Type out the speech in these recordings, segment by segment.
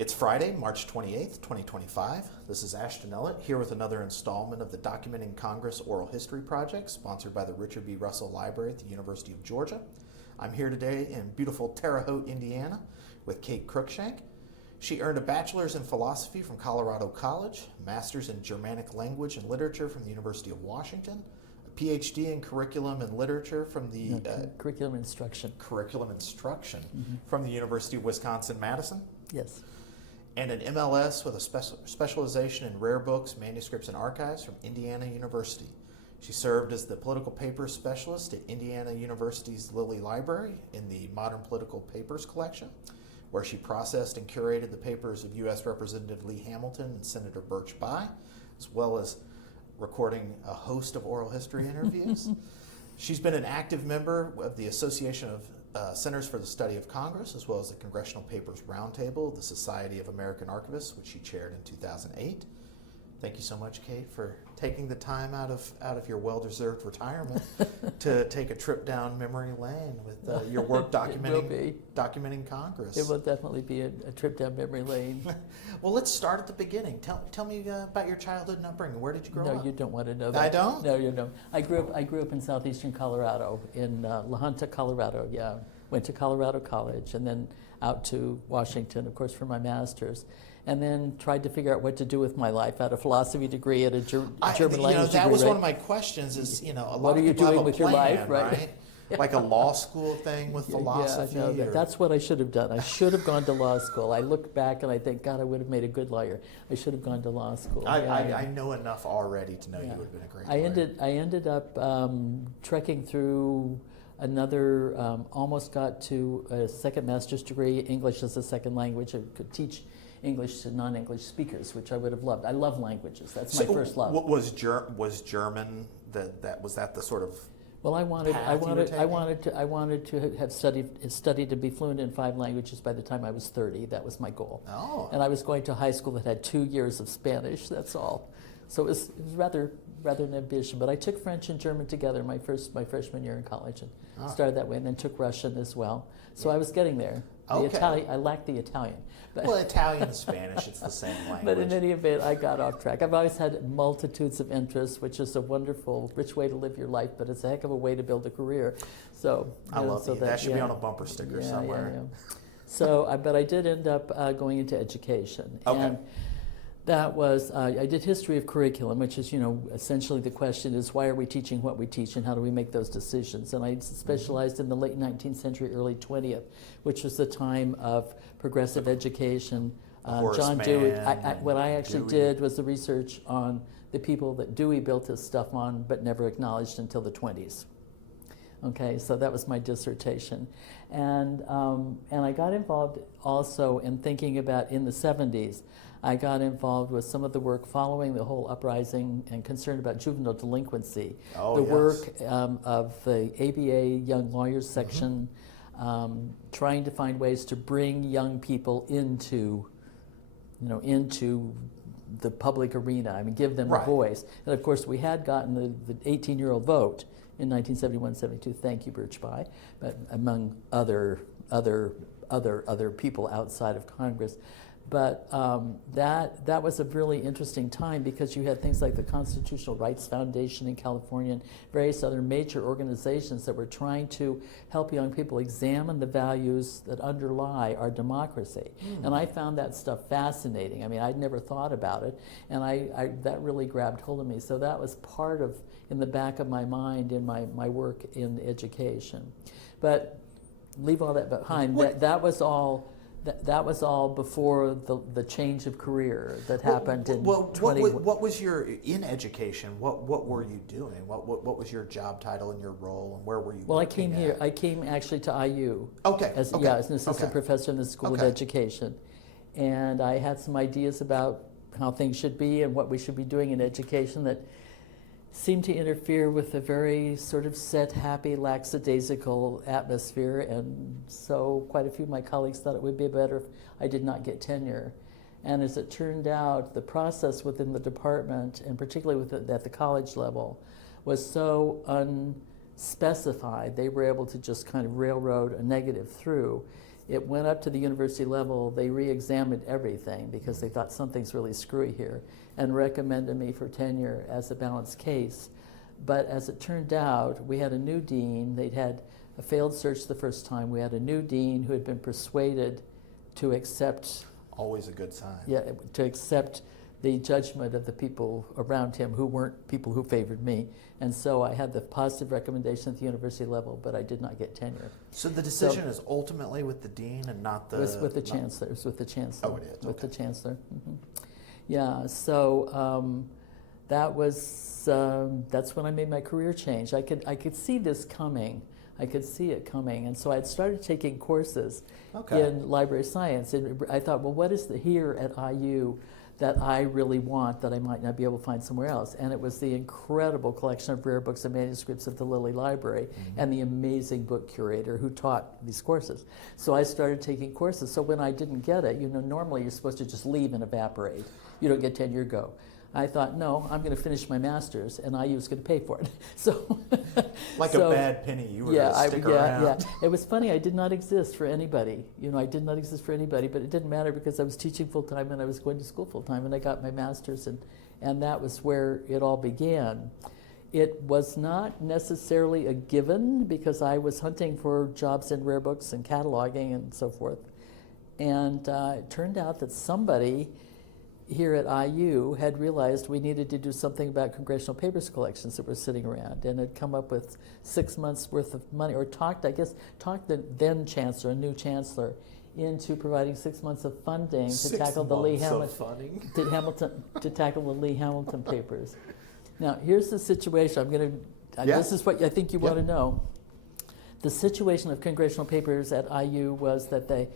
It's Friday, March 28th, 2025. This is Ashton Ellett here with another installment of the Documenting Congress Oral History Project, sponsored by the Richard B. Russell Library at the University of Georgia. I'm here today in beautiful Terre, Haute, Indiana, with Kate Cruikshank. She earned a bachelor's in philosophy from Colorado College, a master's in Germanic language and literature from the University of Washington, a PhD in curriculum and literature from the curriculum instruction from the University of Wisconsin-Madison. Yes. And an MLS with a specialization in rare books, manuscripts, and archives from Indiana University. She served as the political papers specialist at Indiana University's Lilly Library in the Modern Political Papers collection, where she processed and curated the papers of U.S. Representative Lee Hamilton and Senator Birch Bayh, as well as recording a host of oral history interviews. She's been an active member of the Association of Centers for the Study of Congress, as well as the Congressional Papers Roundtable, the Society of American Archivists, which she chaired in 2008. Thank you so much, Kate, for taking the time out of your well-deserved retirement to take a trip down memory lane with your work documenting Congress. It will definitely be a trip down memory lane. Well, let's start at the beginning. Tell me about your childhood and upbringing. Where did you grow up? No, you don't want to know that. I don't? No, you don't. I grew up in southeastern Colorado, in Haute, Colorado. Yeah, went to Colorado College, and then out to Washington, of course, for my master's. And then tried to figure out what to do with my life. I had a philosophy degree at a German language degree. That was one of my questions. Is a lot what of are you people doing have a with plan, your life, right? Like a law school thing with philosophy. Yeah, no, that's what I should have done. I should have gone to law school. I look back and I think, God, I would have made a good lawyer. I should have gone to law school. I know enough already to know you would have been a great lawyer. I ended up trekking through another. Almost got to a second master's degree, English as a second language. I could teach English to non-English speakers, which I would have loved. I love languages. That's my first love. What was German? Was that the sort of well, I wanted to have studied to be fluent in 5 languages by the time I was 30. That was my goal. Oh. And I was going to high school that had 2 years of Spanish. That's all. So it was rather an ambition. But I took French and German together my freshman year in college, and started that way, and then took Russian as well. So I was getting there. I lacked the Italian. But Italian and Spanish, it's the same language. But in any event, I got off track. I've always had multitudes of interests, which is a wonderful, rich way to live your life, but it's a heck of a way to build a career. So I love that. That should be on a bumper sticker somewhere. Yeah. So, but I did end up going into education. Okay. And that was, I did history of curriculum, which is, essentially the question is, why are we teaching what we teach and how do we make those decisions? And I specialized in the late 19th century, early 20th, which was the time of progressive education. John Dewey. What I actually did was the research on the people that Dewey built his stuff on, but never acknowledged until the 20s. Okay, so that was my dissertation. And I got involved also in thinking about, in the 70s, I got involved with some of the work following the whole uprising and concern about juvenile delinquency. Work of the ABA Young Lawyers section, trying to find ways to bring young people into the public arena. I mean, give them a voice. And of course, we had gotten the 18-year-old vote in 1971-72. Thank you, Birch Bayh, but among other people outside of Congress. But that was a really interesting time because you had things like the Constitutional Rights Foundation in California and various other major organizations that were trying to help young people examine the values that underlie our democracy. And I found that stuff fascinating. I mean, I'd never thought about it, and that really grabbed hold of me. So that was part of, in the back of my mind, in my work in education. But leave all that behind. That was all. That was all before the change of career that happened in 20. What was your, in education, what were you doing? What was your job title and your role, and where were you I came here. I came actually to IU. As an assistant professor in the School of Education. And I had some ideas about how things should be and what we should be doing in education that seemed to interfere with a very sort of set, happy, lackadaisical atmosphere, and so quite a few of my colleagues thought it would be better if I did not get tenure. And as it turned out, the process within the department, and particularly at the college level, was so unspecified, they were able to just kind of railroad a negative through. It went up to the university level. They re-examined everything because they thought something's really screwy here and recommended me for tenure as a balanced case. But as it turned out, we had a new dean. They'd had a failed search the first time. We had a new dean who had been persuaded to accept. Always a good sign. Yeah, to accept the judgment of the people around him who weren't people who favored me. And so I had the positive recommendation at the university level, but I did not get tenure. So the decision is ultimately with the dean and not the... It was with the chancellor. It was with the chancellor. Oh, it is. With okay. the chancellor. Mm-hmm. Yeah, so that was, that's when I made my career change. I could see this coming. I could see it coming. And so I'd started taking courses in library science. And I thought, well, what is here at IU that I really want that I might not be able to find somewhere else? And it was the incredible collection of rare books and manuscripts at the Lilly Library and the amazing book curator who taught these courses. So I started taking courses. So when I didn't get it, normally you're supposed to just leave and evaporate. You don't get tenure, go. I thought, no, I'm going to finish my master's, and IU was going to pay for it. So, like a bad penny, you were going to stick around. Yeah. It was funny. I did not exist for anybody. I did not exist for anybody, but it didn't matter because I was teaching full time and I was going to school full time, and I got my master's, and that was where it all began. It was not necessarily a given because I was hunting for jobs in rare books and cataloging and so forth, and it turned out that somebody here at IU had realized we needed to do something about congressional papers collections that were sitting around, and had come up with 6 months worth of money, or talked the then chancellor, new chancellor, into providing 6 months of funding to tackle the Lee tackle the Lee Hamilton papers. Now here's the situation. This is what I think you want to know. The situation of congressional papers at IU was that the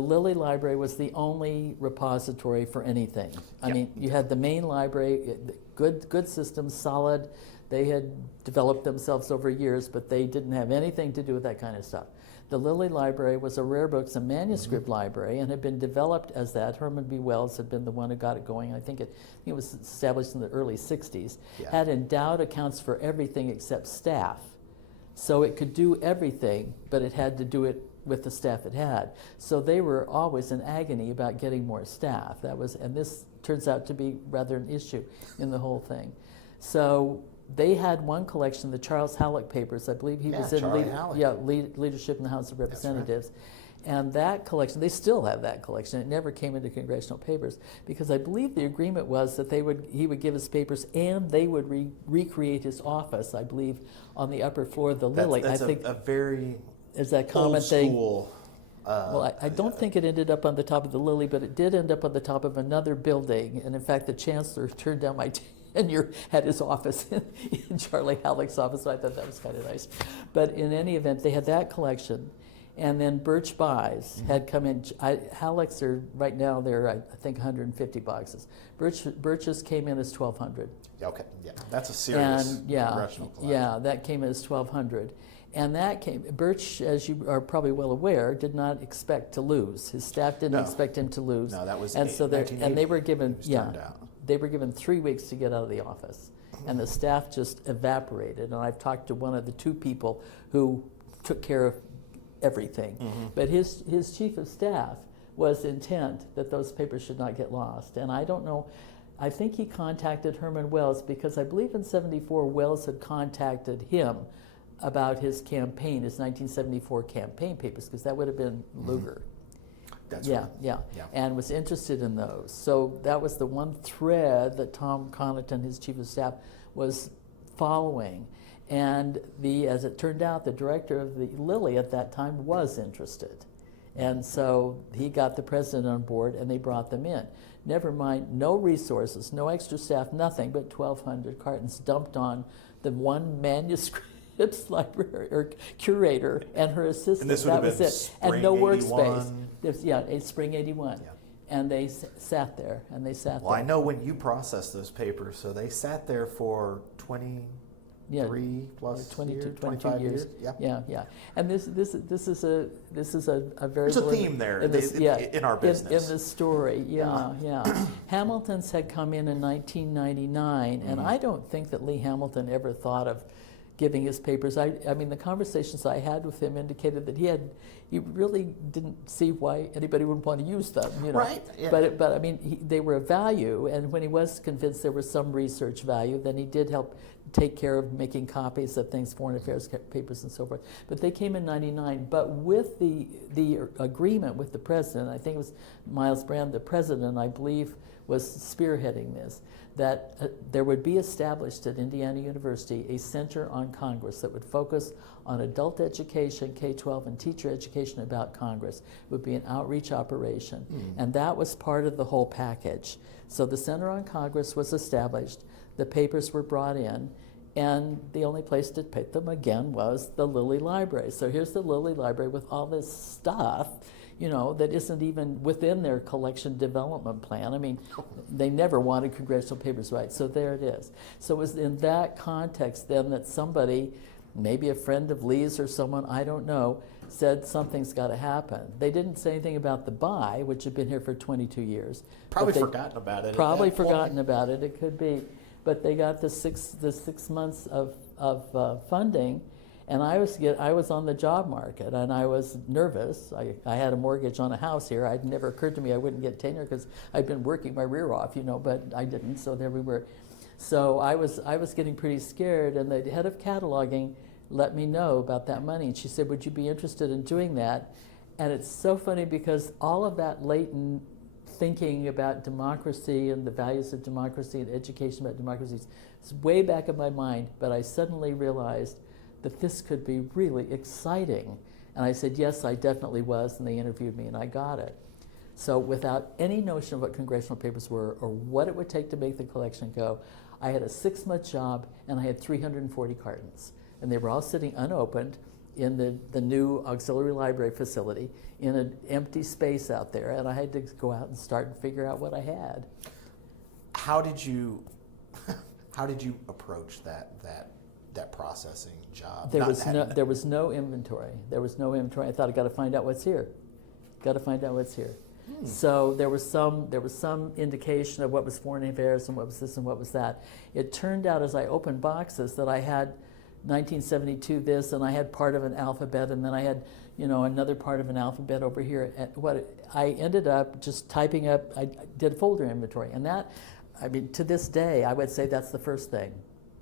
Lilly Library was the only repository for anything. I mean, you had the main library, good system, solid. They had developed themselves over years, but they didn't have anything to do with that kind of stuff. The Lilly Library was a rare books and manuscript library and had been developed as that. Herman B. Wells had been the one who got it going. I think it was established in the early 60s. Had endowed accounts for everything except staff. So it could do everything, but it had to do it with the staff it had. So they were always in agony about getting more staff. And this turns out to be rather an issue in the whole thing. So they had one collection, the Charles Halleck papers. I believe he was in leadership in the House of Representatives. Right. And that collection, they still have that collection. It never came into congressional papers because I believe the agreement was that he would give his papers and they would recreate his office, I believe, on the upper floor of the Lilly. That's a very is that common old thing? School, well, I don't think it ended up on the top of the Lilly, but it did end up on the top of another building. And in fact, the chancellor turned down my tenure at his office in Charlie Halleck's office. So I thought that was kind of nice. But in any event, they had that collection. And then Birch Buys had come in. Halleck's are, right now, they're, I think, 150 boxes. Birch's came in as 1,200. Okay, yeah, that's a serious congressional collection. Yeah, that came in as 1,200. And Birch, as you are probably well aware, did not expect to lose. His staff didn't expect him to lose. No, that was and so they were given they were given 3 weeks to get out of the office, and the staff just evaporated. And I've talked to one of the two people who took care of everything, but his chief of staff was intent that those papers should not get lost. And I don't know. I think he contacted Herman Wells because I believe in '74 Wells had contacted him about his campaign, his 1974 campaign papers, because that would have been Lugar. That's right. Yeah, and was interested in those. So that was the one thread that Tom Connaughton, his chief of staff, was following. And as it turned out, the director of the Lilly at that time was interested. And so he got the president on board, and they brought them in. Never mind, no resources, no extra staff, nothing but 1,200 cartons dumped on the one manuscript library or curator and her assistant. And this would have been and no workspace. It's spring +81. Yeah. And they sat there, and they sat there. Well, I know when you processed those papers, so they sat there for 23 plus 22 years. Yeah. And this is a very there's a theme there in our business. In the story, yeah. Hamilton's had come in 1999, and I don't think that Lee Hamilton ever thought of giving his papers. I mean, the conversations I had with him indicated that he really didn't see why anybody would want to use them, you know. Right. Yeah. But I mean, they were of value, and when he was convinced there was some research value, then he did help take care of making copies of things, foreign affairs papers and so forth. But they came in '99. But with the agreement with the president, I think it was Miles Brand, the president, I believe, was spearheading this, that there would be established at Indiana University a Center on Congress that would focus on adult education, K-12, and teacher education about Congress. It would be an outreach operation. And that was part of the whole package. So the Center on Congress was established, the papers were brought in, and the only place to pick them again was the Lilly Library. So here's the Lilly Library with all this stuff, you know, that isn't even within their collection development plan. I mean, they never wanted congressional papers, right? So there it is. So it was in that context then that somebody, maybe a friend of Lee's or someone, I don't know, said something's got to happen. They didn't say anything about the buy, which had been here for 22 years. Probably forgotten about it. Probably forgotten about it. It could be. But they got the six months of funding, and I was on the job market, and I was nervous. I had a mortgage on a house here. It never occurred to me I wouldn't get tenure because I'd been working my rear off, you know, but I didn't. So there we were. So I was getting pretty scared, and the head of cataloging let me know about that money, and she said, "Would you be interested in doing that?" And it's so funny because all of that latent thinking about democracy and the values of democracy and education about democracy is way back in my mind, but I suddenly realized that this could be really exciting. And I said, yes, I definitely was, and they interviewed me and I got it. So without any notion of what congressional papers were or what it would take to make the collection go, I had a 6-month job and I had 340 cartons. And they were all sitting unopened in the new auxiliary library facility in an empty space out there, and I had to go out and start and figure out what I had. How did you approach that processing job? There was no inventory. There was no inventory. I thought I got to find out what's here. So there was some indication of what was foreign affairs and what was this and what was that. It turned out as I opened boxes that I had 1972 this, and I had part of an alphabet, and then I had, you know, another part of an alphabet over here. And I ended up just typing up, I did folder inventory, and that, I mean, to this day, I would say that's the first thing.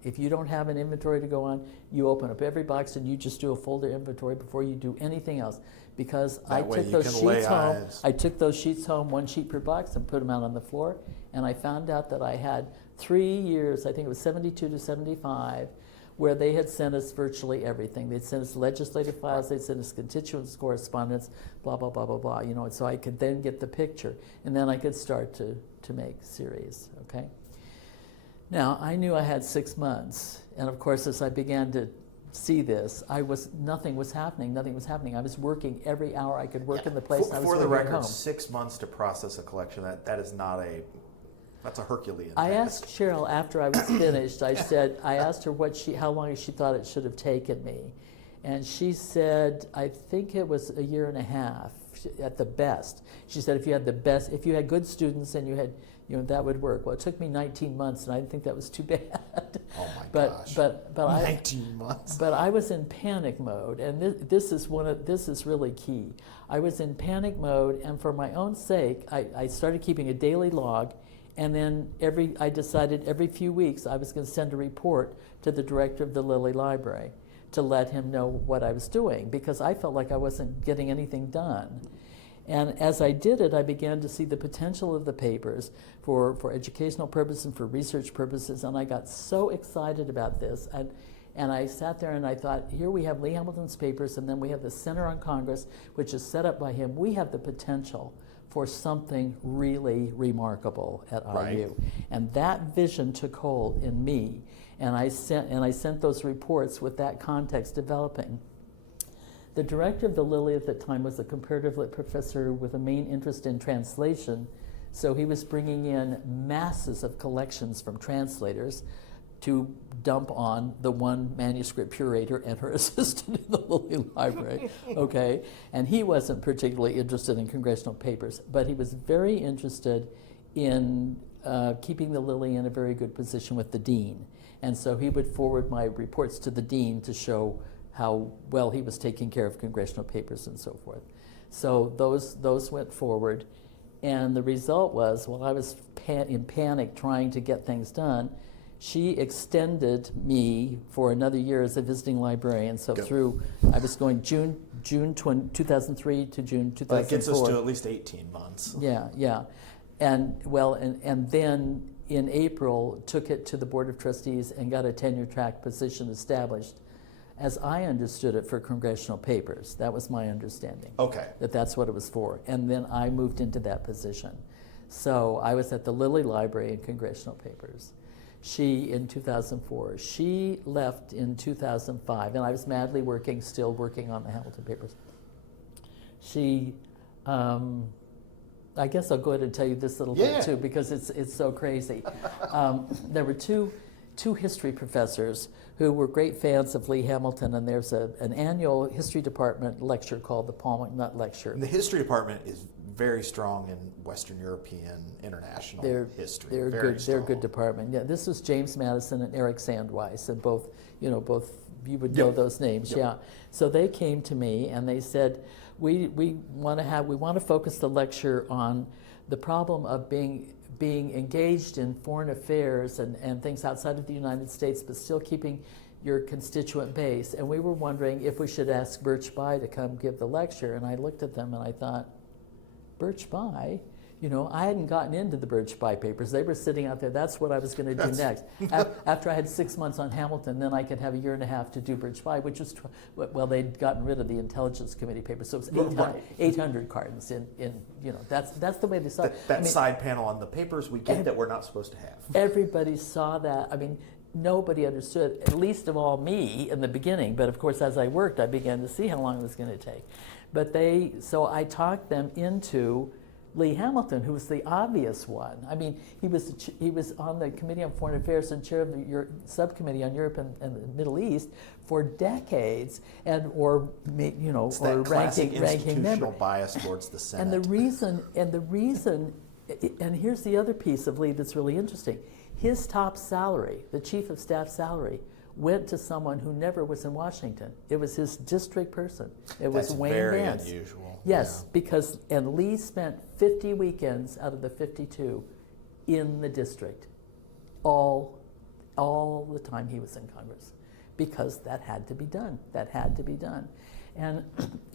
If you don't have an inventory to go on, you open up every box and you just do a folder inventory before you do anything else. Because I took those sheets home. I took those sheets home, 1 sheet per box, and put them out on the floor. And I found out that I had 3 years, I think it was 72 to 75, where they had sent us virtually everything. They'd sent us legislative files, they'd sent us constituents correspondence, blah, blah, blah, blah, blah, you know, and so I could then get the picture, and then I could start to make series, okay? Now, I knew I had 6 months, and of course, as I began to see this, nothing was happening. I was working every hour I could work in the place, and I was for the record, record, 6 months to process a collection, that is not that's a Herculean I task. asked Cheryl after I was finished, I asked her how long she thought it should have taken me. And she said, I think it was 1.5 years at the best. She said if you had good students and you had, you know, that would work. Well, it took me 19 months, and I didn't think that was too bad. Oh my gosh. But 19 months. But I was in panic mode, and this is really key. I was in panic mode, and for my own sake, I started keeping a daily log. And then I decided every few weeks I was going to send a report to the director of the Lilly Library to let him know what I was doing, because I felt like I wasn't getting anything done. And as I did it, I began to see the potential of the papers for educational purposes and for research purposes, and I got so excited about this. And I sat there and I thought, here we have Lee Hamilton's papers, and then we have the Center on Congress, which is set up by him. We have the potential for something really remarkable at IU. And that vision took hold in me, and I sent those reports with that context developing. The director of the Lilly at the time was a comparative lit professor with a main interest in translation, so he was bringing in masses of collections from translators to dump on the one manuscript curator and her assistant in the Lilly Library, okay? And he wasn't particularly interested in congressional papers, but he was very interested in keeping the Lilly in a very good position with the dean. And so he would forward my reports to the dean to show how well he was taking care of congressional papers and so forth. So those went forward. And the result was, while I was in panic trying to get things done, she extended me for another year as a visiting librarian. So through, I was going June 2003 to June 2004. That gets us to at least 18 months. Yeah. And then in April, took it to the Board of Trustees and got a tenure track position established, as I understood it, for congressional papers. That was my understanding. Okay. That's what it was for. And then I moved into that position. So I was at the Lilly Library in congressional papers. She, in 2004, she left in 2005, and I was madly still working on the Hamilton papers. She, I guess I'll go ahead and tell you this little bit too, because it's so crazy. There were two history professors who were great fans of Lee Hamilton, and there's an annual history department lecture called the Paul McNutt Lecture. And the history department is very strong in Western European international history. They're good. They're a good department. Yeah, this was James Madison and Eric Sandweiss, and both you would know those names. Yeah. So they came to me and they said, we want to focus the lecture on the problem of being engaged in foreign affairs and things outside of the United States, but still keeping your constituent base. And we were wondering if we should ask Birch Bayh to come give the lecture. And I looked at them and I thought, Birch Bayh? I hadn't gotten into the Birch Bayh papers. They were sitting out there. That's what I was going to do next. After I had 6 months on Hamilton, then I could have a year and a half to do Birch Bayh, which was, they'd gotten rid of the Intelligence Committee papers. So it was 800 cartons that's the way they saw it. That side panel on the papers we get that we're not supposed to have. Everybody saw that. Nobody understood, at least of all me in the beginning. But of course, as I worked, I began to see how long it was going to take. So I talked them into Lee Hamilton, who was the obvious one. He was on the Committee on Foreign Affairs and chair of the subcommittee on Europe and the Middle East for decades, or ranking member. Bias towards the Senate. And the reason, and here's the other piece of Lee that's really interesting. His top salary, the chief of staff salary, went to someone who never was in Washington. It was his district person. It was Wayne Vance. Very unusual. Yes, and Lee spent 50 weekends out of the 52 in the district, all the time he was in Congress, because that had to be done. And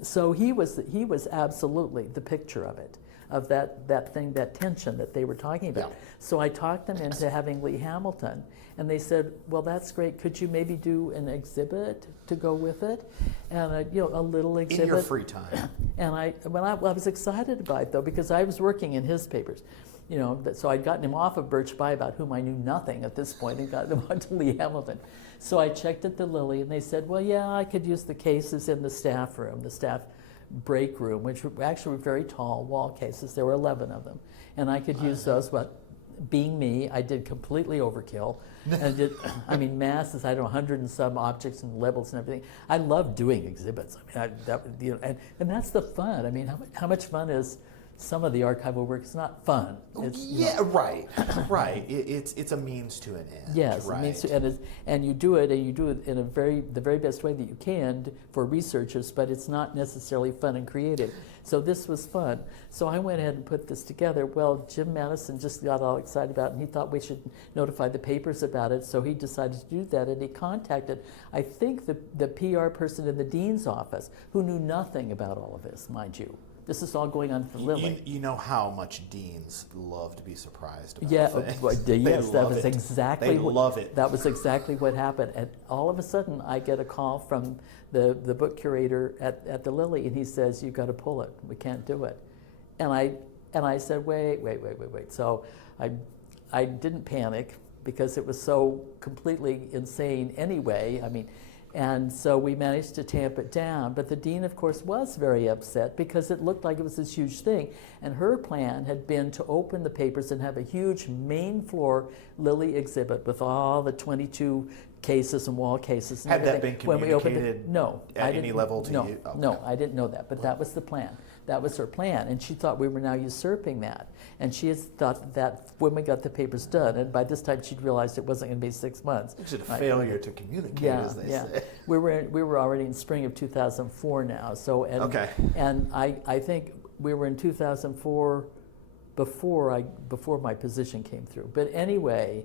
so he was absolutely the picture of it, of that thing, that tension that they were talking about. Yeah. So I talked them into having Lee Hamilton, and they said, well, that's great. Could you maybe do an exhibit to go with it? And a little exhibit. In your free time. And I was excited about it, though, because I was working in his papers. So I'd gotten him off of Birch Bayh, about whom I knew nothing at this point, and gotten him onto Lee Hamilton. So I checked at the Lilly, and they said, well, yeah, I could use the cases in the staff room, the staff break room, which were actually very tall wall cases. There were 11 of them. And I could use those, but being me, I did completely overkill. And masses, 100 and some objects and labels and everything. I love doing exhibits. And that's the fun. How much fun is some of the archival work? It's not fun. Right. It's a means to an end. Yes, right. It means to, and you do it in the very best way that you can for researchers, but it's not necessarily fun and creative. So this was fun. So I went ahead and put this together. Well, Jim Madison just got all excited about it, and he thought we should notify the papers about it, so he decided to do that, and he contacted, I think, the PR person in the dean's office, who knew nothing about all of this, mind you. This is all going on for Lilly. You know how much deans love to be surprised about things. Yes, that was exactly they love it. That was exactly what happened. And all of a sudden, I get a call from the book curator at the Lilly, and he says, "You've got to pull it. We can't do it." And I said, "Wait." So I didn't panic, because it was so completely insane anyway. And so we managed to tamp it down. But the dean, of course, was very upset, because it looked like it was this huge thing. And her plan had been to open the papers and have a huge main floor Lilly exhibit with all the 22 cases and wall cases and everything. Had that been communicated no, at any level to you? No, I didn't know that. But that was the plan. That was her plan, and she thought we were now usurping that. And she has thought that when we got the papers done, and by this time she'd realized it wasn't going to be 6 months. It's a failure to communicate, as they say. We were already in spring of 2004 now. So and I think we were in 2004 before my position came through. But anyway,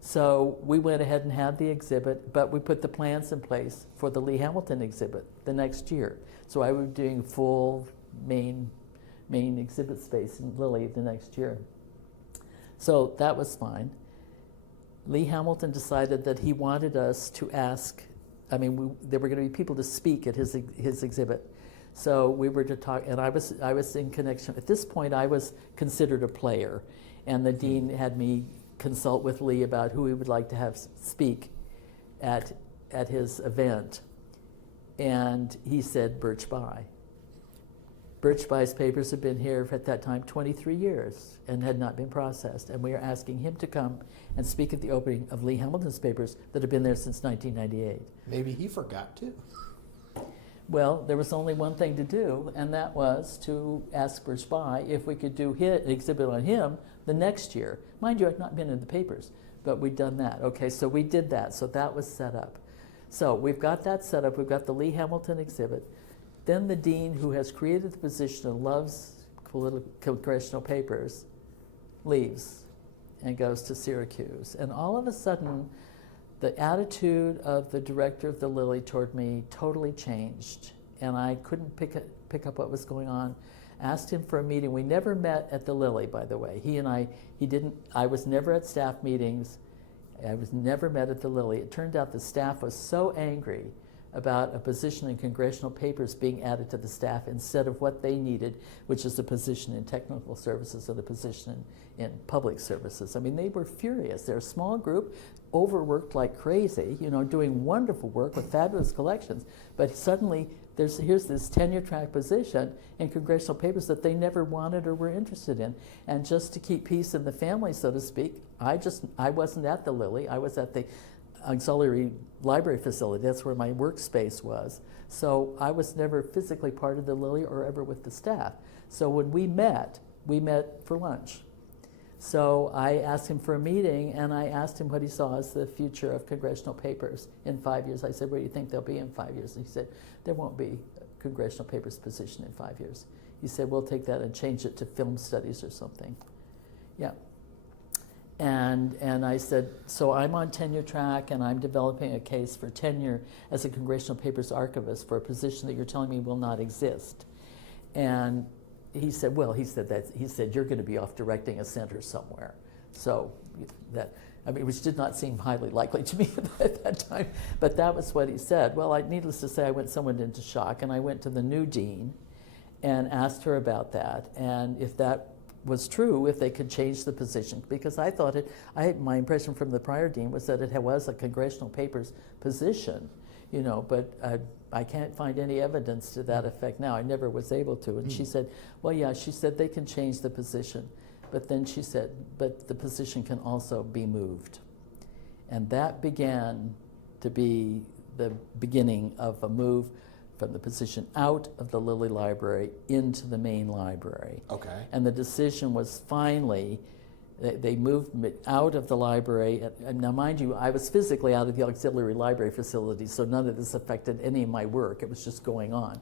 so we went ahead and had the exhibit, but we put the plans in place for the Lee Hamilton exhibit the next year. So I was doing full main exhibit space in Lilly the next year. So that was fine. Lee Hamilton decided that he wanted us to ask, there were going to be people to speak at his exhibit. So we were to talk, and I was in connection. At this point, I was considered a player, and the dean had me consult with Lee about who he would like to have speak at his event. And he said Birch Bayh. Birch Bayh's papers had been here at that time 23 years and had not been processed. And we are asking him to come and speak at the opening of Lee Hamilton's papers that have been there since 1998. Maybe he forgot too. Well, there was only one thing to do, and that was to ask Birch Bayh if we could do an exhibit on him the next year. Mind you, I'd not been in the papers, but we'd done that. Okay, so we did that. So that was set up. So we've got that set up. We've got the Lee Hamilton exhibit. Then the dean, who has created the position and loves congressional papers, leaves and goes to Syracuse. And all of a sudden, the attitude of the director of the Lilly toward me totally changed, and I couldn't pick up what was going on. Asked him for a meeting. We never met at the Lilly, by the way. I was never at staff meetings. I was never met at the Lilly. It turned out the staff was so angry about a position in congressional papers being added to the staff instead of what they needed, which is a position in technical services and a position in public services. They were furious. They're a small group, overworked like crazy, doing wonderful work with fabulous collections, but suddenly here's this tenure track position in congressional papers that they never wanted or were interested in. And just to keep peace in the family, so to speak, I wasn't at the Lilly. I was at the auxiliary library facility. That's where my workspace was. So I was never physically part of the Lilly or ever with the staff. So when we met for lunch. So I asked him for a meeting, and I asked him what he saw as the future of congressional papers in 5 years. I said, "Where do you think they'll be in 5 years?" And he said, "There won't be a congressional papers position in 5 years." He said, "We'll take that and change it to film studies or something." Yeah. And I said, "So I'm on tenure track, and I'm developing a case for tenure as a congressional papers archivist for a position that you're telling me will not exist." And he said, "You're going to be off directing a center somewhere." So which did not seem highly likely to me at that time, but that was what he said. Well, needless to say, I went somewhat into shock, and I went to the new dean and asked her about that, and if that was true, if they could change the position, because I thought my impression from the prior dean was that it was a congressional papers position, but I can't find any evidence to that effect now. I never was able to. And she said, "Well, yeah," she said, "they can change the position." But then she said, "But the position can also be moved." And that began to be the beginning of a move from the position out of the Lilly Library into the main library. Okay. And the decision was finally, they moved me out of the library. And now, mind you, I was physically out of the auxiliary library facility, so none of this affected any of my work. It was just going on.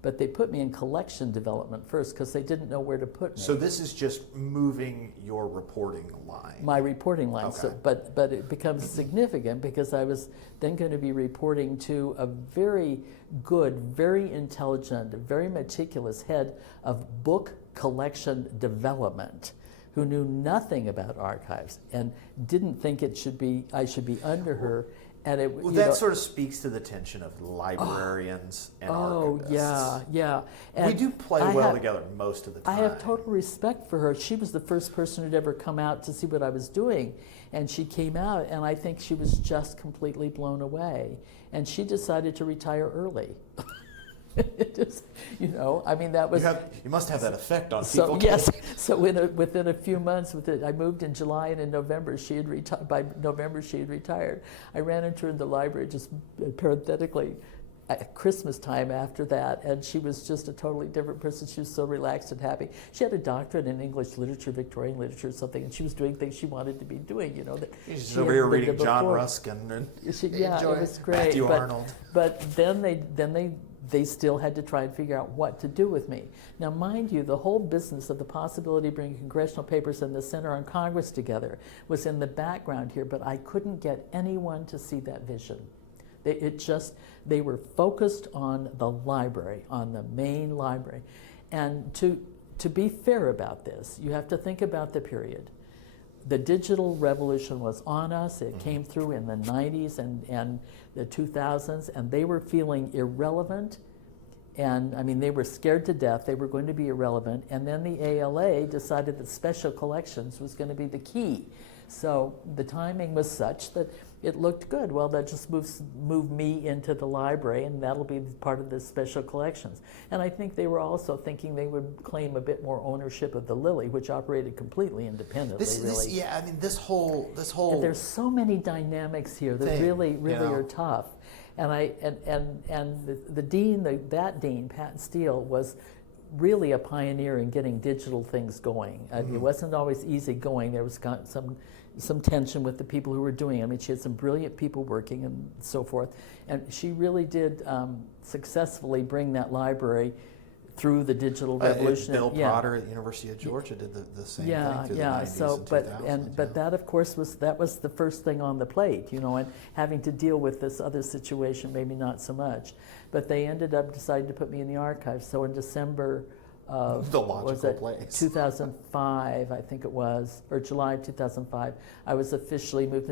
But they put me in collection development first because they didn't know where to put me. So this is just moving your reporting line. My reporting line. Okay. So, but it becomes significant because I was then going to be reporting to a very good, very intelligent, very meticulous head of book collection development, who knew nothing about archives and didn't think I should be under her. And that sort of speaks to the tension of librarians and archivists. Yeah. And we do play well together most of the time. I have total respect for her. She was the first person who'd ever come out to see what I was doing. And she came out, and I think she was just completely blown away. And she decided to retire early. That was... You must have that effect on people. Yes. So within a few months, I moved in July, and in November, by November, she had retired. I ran into her in the library, just parenthetically, at Christmas time after that, and she was just a totally different person. She was so relaxed and happy. She had a doctorate in English literature, Victorian literature, or something, and she was doing things she wanted to be doing. You know, that She's she over had here been reading to John before. Ruskin and Yeah, it was great. Matthew Arnold. But then they still had to try and figure out what to do with me. Now, mind you, the whole business of the possibility of bringing congressional papers and the Center on Congress together was in the background here, but I couldn't get anyone to see that vision. They were focused on the library, on the main library. And to be fair about this, you have to think about the period. The digital revolution was on us. It came through in the 90s and the 2000s, and they were feeling irrelevant. And I mean, they were scared to death. They were going to be irrelevant. And then the ALA decided that special collections was going to be the key. So the timing was such that it looked good. Well, that just moved me into the library, and that'll be part of the special collections. And I think they were also thinking they would claim a bit more ownership of the Lily, which operated completely independently. This whole. And there's so many dynamics here that really are tough. And the dean, that dean, Pat Steele, was really a pioneer in getting digital things going. It wasn't always easy going. There was some tension with the people who were doing it. I mean, she had some brilliant people working and so forth. And she really did successfully bring that library through the digital revolution. Bill Potter at the University of Georgia did the same thing through the 90s and 2000s. But that, of course, was the first thing on the plate, you know, and having to deal with this other situation, maybe not so much. But they ended up deciding to put me in the archives. So in December of the logical place. 2005, I think it was, or July 2005, I was officially moved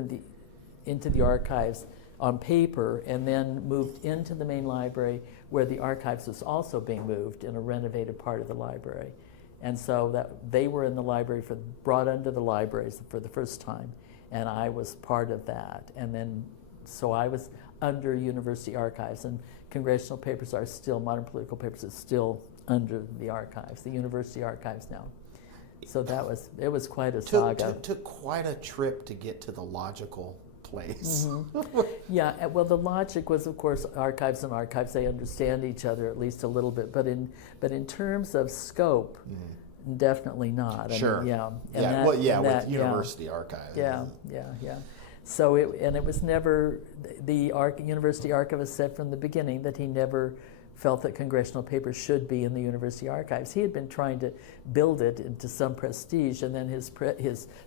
into the archives on paper, and then moved into the main library where the archives was also being moved in a renovated part of the library. And so that they were in the library, brought under the libraries for the first time, and I was part of that. And then, so I was under University Archives, and congressional papers are still, modern political papers is still under the archives, the University Archives now. So it was quite a saga. Took quite a trip to get to the logical place. Yeah, well, the logic was, of course, archives and archives, they understand each other at least a little bit, but in terms of scope, definitely not. Sure. I mean, with University Archives. Yeah. So it was never, the University Archivist said from the beginning that he never felt that congressional papers should be in the University Archives. He had been trying to build it into some prestige, and then his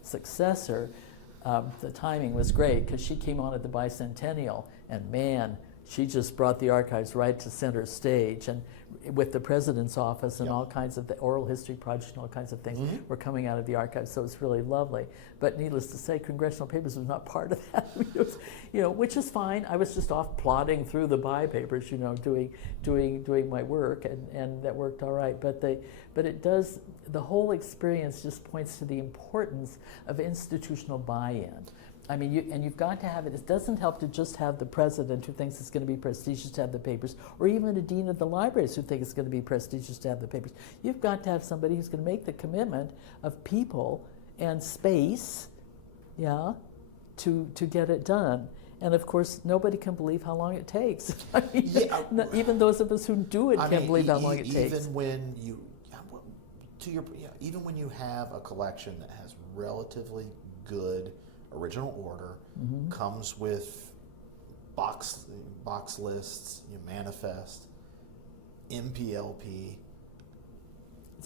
successor, the timing was great because she came on at the bicentennial, and man, she just brought the archives right to center stage, and with the president's office and all kinds of the oral history project and all kinds of things were coming out of the archives, so it's really lovely. But needless to say, congressional papers was not part of that. It was, which is fine. I was just off plodding through the papers, doing my work, and that worked all right. But it does, the whole experience just points to the importance of institutional buy-in. I mean, you've got to have it. It doesn't help to just have the president who thinks it's going to be prestigious to have the papers, or even a dean of the libraries who thinks it's going to be prestigious to have the papers. You've got to have somebody who's going to make the commitment of people and space, to get it done. And of course, nobody can believe how long it takes. I mean, even those of us who do it can't believe how long it takes. Even when even when you have a collection that has relatively good original order, comes with box lists, manifest, MPLP.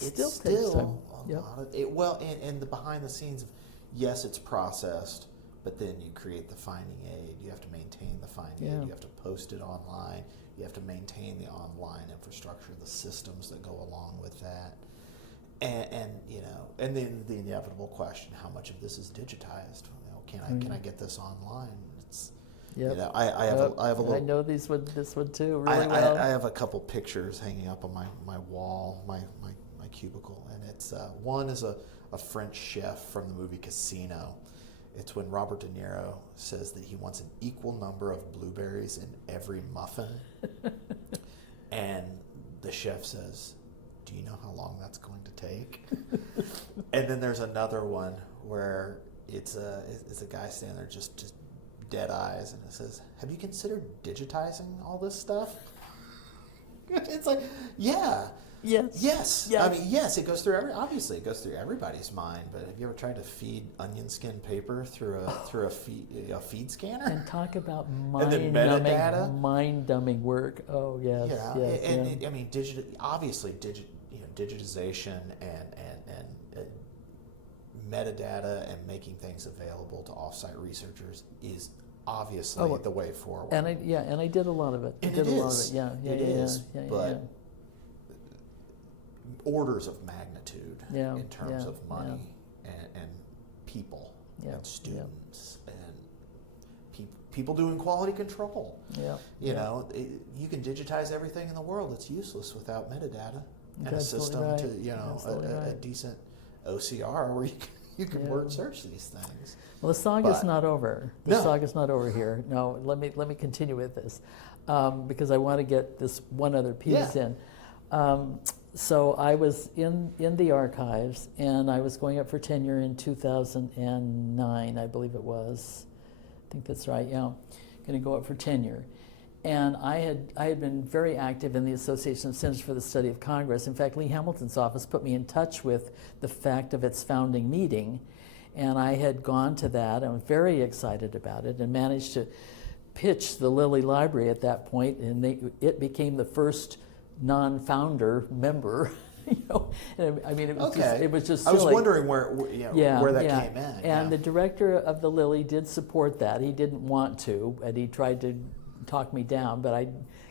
It's still a lot of it. Well, and the behind the scenes of, yes, it's processed, but then you create the finding aid. You have to maintain the finding aid. You have to post it online. You have to maintain the online infrastructure, the systems that go along with that. And then the inevitable question: how much of this is digitized? Can I get this online? I have a little. I know this one too really well. I have a couple pictures hanging up on my wall, my cubicle, and it's one is a French chef from the movie Casino. It's when Robert De Niro says that he wants an equal number of blueberries in every muffin, and the chef says, "Do you know how long that's going to take?" And then there's another one where it's a guy standing there just dead eyes, and it says, "Have you considered digitizing all this stuff?" It's like, yeah. Yes. Yes. Yes. I mean, yes, it goes through obviously it goes through everybody's mind, but have you ever tried to feed onion skin paper through a feed scanner? And talk about And then metadata? mind-dumbing work. Oh, yes, Yeah. yes. And I mean, digitization and metadata and making things available to offsite researchers is obviously the way forward. And I did a lot of it. And did it a lot is. of it. Yeah, It is. yeah, But orders of magnitude in terms of money and people and students and people doing quality control. Yeah. You know, you can digitize everything in the world. It's useless without metadata and a system right. to, a decent OCR where you can word search these things. Well, the saga's not over. The saga's not over here. No, let me continue with this because I want to get this one other piece in. So I was in the archives, and I was going up for tenure in 2009, I believe it was. I think that's right. Yeah, going to go up for tenure. And I had been very active in the Association of Centers for the Study of Congress. In fact, Lee Hamilton's office put me in touch with the fact of its founding meeting, and I had gone to that. I was very excited about it and managed to pitch the Lilly Library at that point, and it became the first non-founder member. And I mean, it was just silly. I was wondering where that came in. And the director of the Lilly did support that. He didn't want to, and he tried to talk me down, but I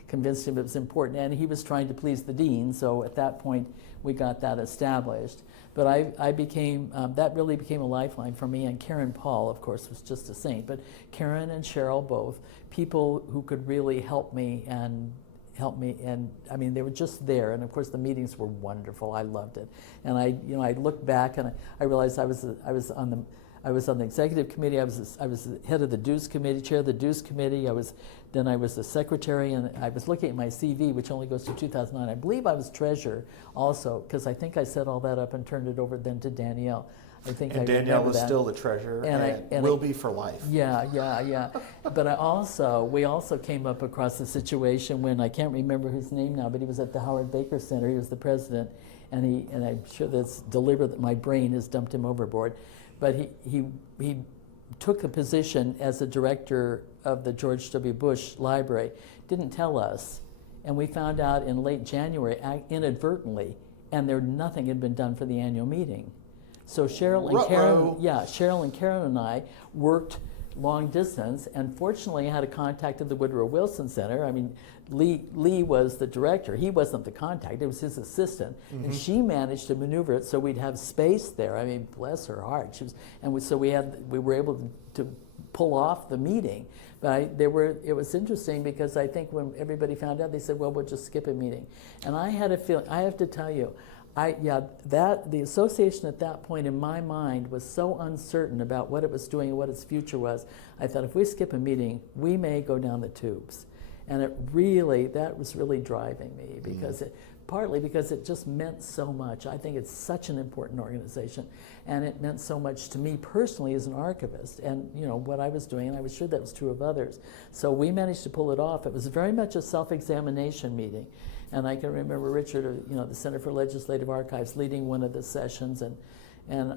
convinced him it was important, and he was trying to please the dean, so at that point we got that established. But I became, that really became a lifeline for me, and Karen Paul, of course, was just a saint, but Karen and Cheryl both, people who could really help me, and I mean, they were just there, and of course the meetings were wonderful. I loved it. And I looked back and I realized I was on the executive committee. I was the head of the dues committee, chair of the dues committee. I was the secretary, and I was looking at my CV, which only goes to 2009. I believe I was treasurer also, because I think I set all that up and turned it over then to Danielle. And Danielle is still the treasurer and will be for life. Yeah. But we also came up across a situation when I can't remember his name now, but he was at the Howard Baker Center. He was the president, and I'm sure that's deliberate that my brain has dumped him overboard. But he took a position as the director of the George W. Bush Library, didn't tell us, and we found out in late January inadvertently, and nothing had been done for the annual meeting. So Cheryl and Karen and I worked long distance, and fortunately I had a contact at the Woodrow Wilson Center. I mean, Lee was the director. He wasn't the contact. It was his assistant. Mm-hmm. And she managed to maneuver it so we'd have space there. I mean, bless her heart. We were able to pull off the meeting. But it was interesting because I think when everybody found out, they said, well, we'll just skip a meeting. And I had a feeling, I have to tell you, the association at that point in my mind was so uncertain about what it was doing and what its future was. I thought if we skip a meeting, we may go down the tubes. And that was really driving me because partly because it just meant so much. I think it's such an important organization, and it meant so much to me personally as an archivist, and what I was doing, and I was sure that was true of others. So we managed to pull it off. It was very much a self-examination meeting. And I can remember Richard, the Center for Legislative Archives, leading one of the sessions, and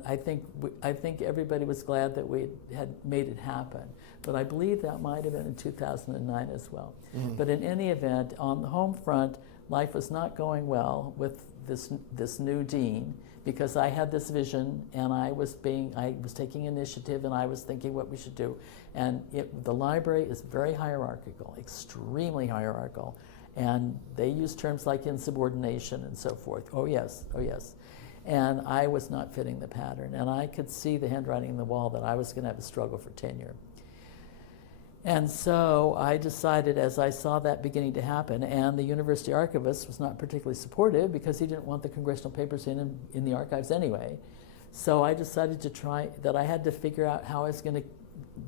I think everybody was glad that we had made it happen. But I believe that might have been in 2009 as well. Mm-hmm. But in any event, on the home front, life was not going well with this new dean, because I had this vision, and I was taking initiative, and I was thinking what we should do. And the library is very hierarchical, extremely hierarchical. And they use terms like insubordination and so forth. Oh yes. And I was not fitting the pattern. And I could see the handwriting on the wall that I was going to have a struggle for tenure. And so I decided, as I saw that beginning to happen, and the university archivist was not particularly supportive because he didn't want the congressional papers in the archives anyway. So I decided I had to figure out how I was going to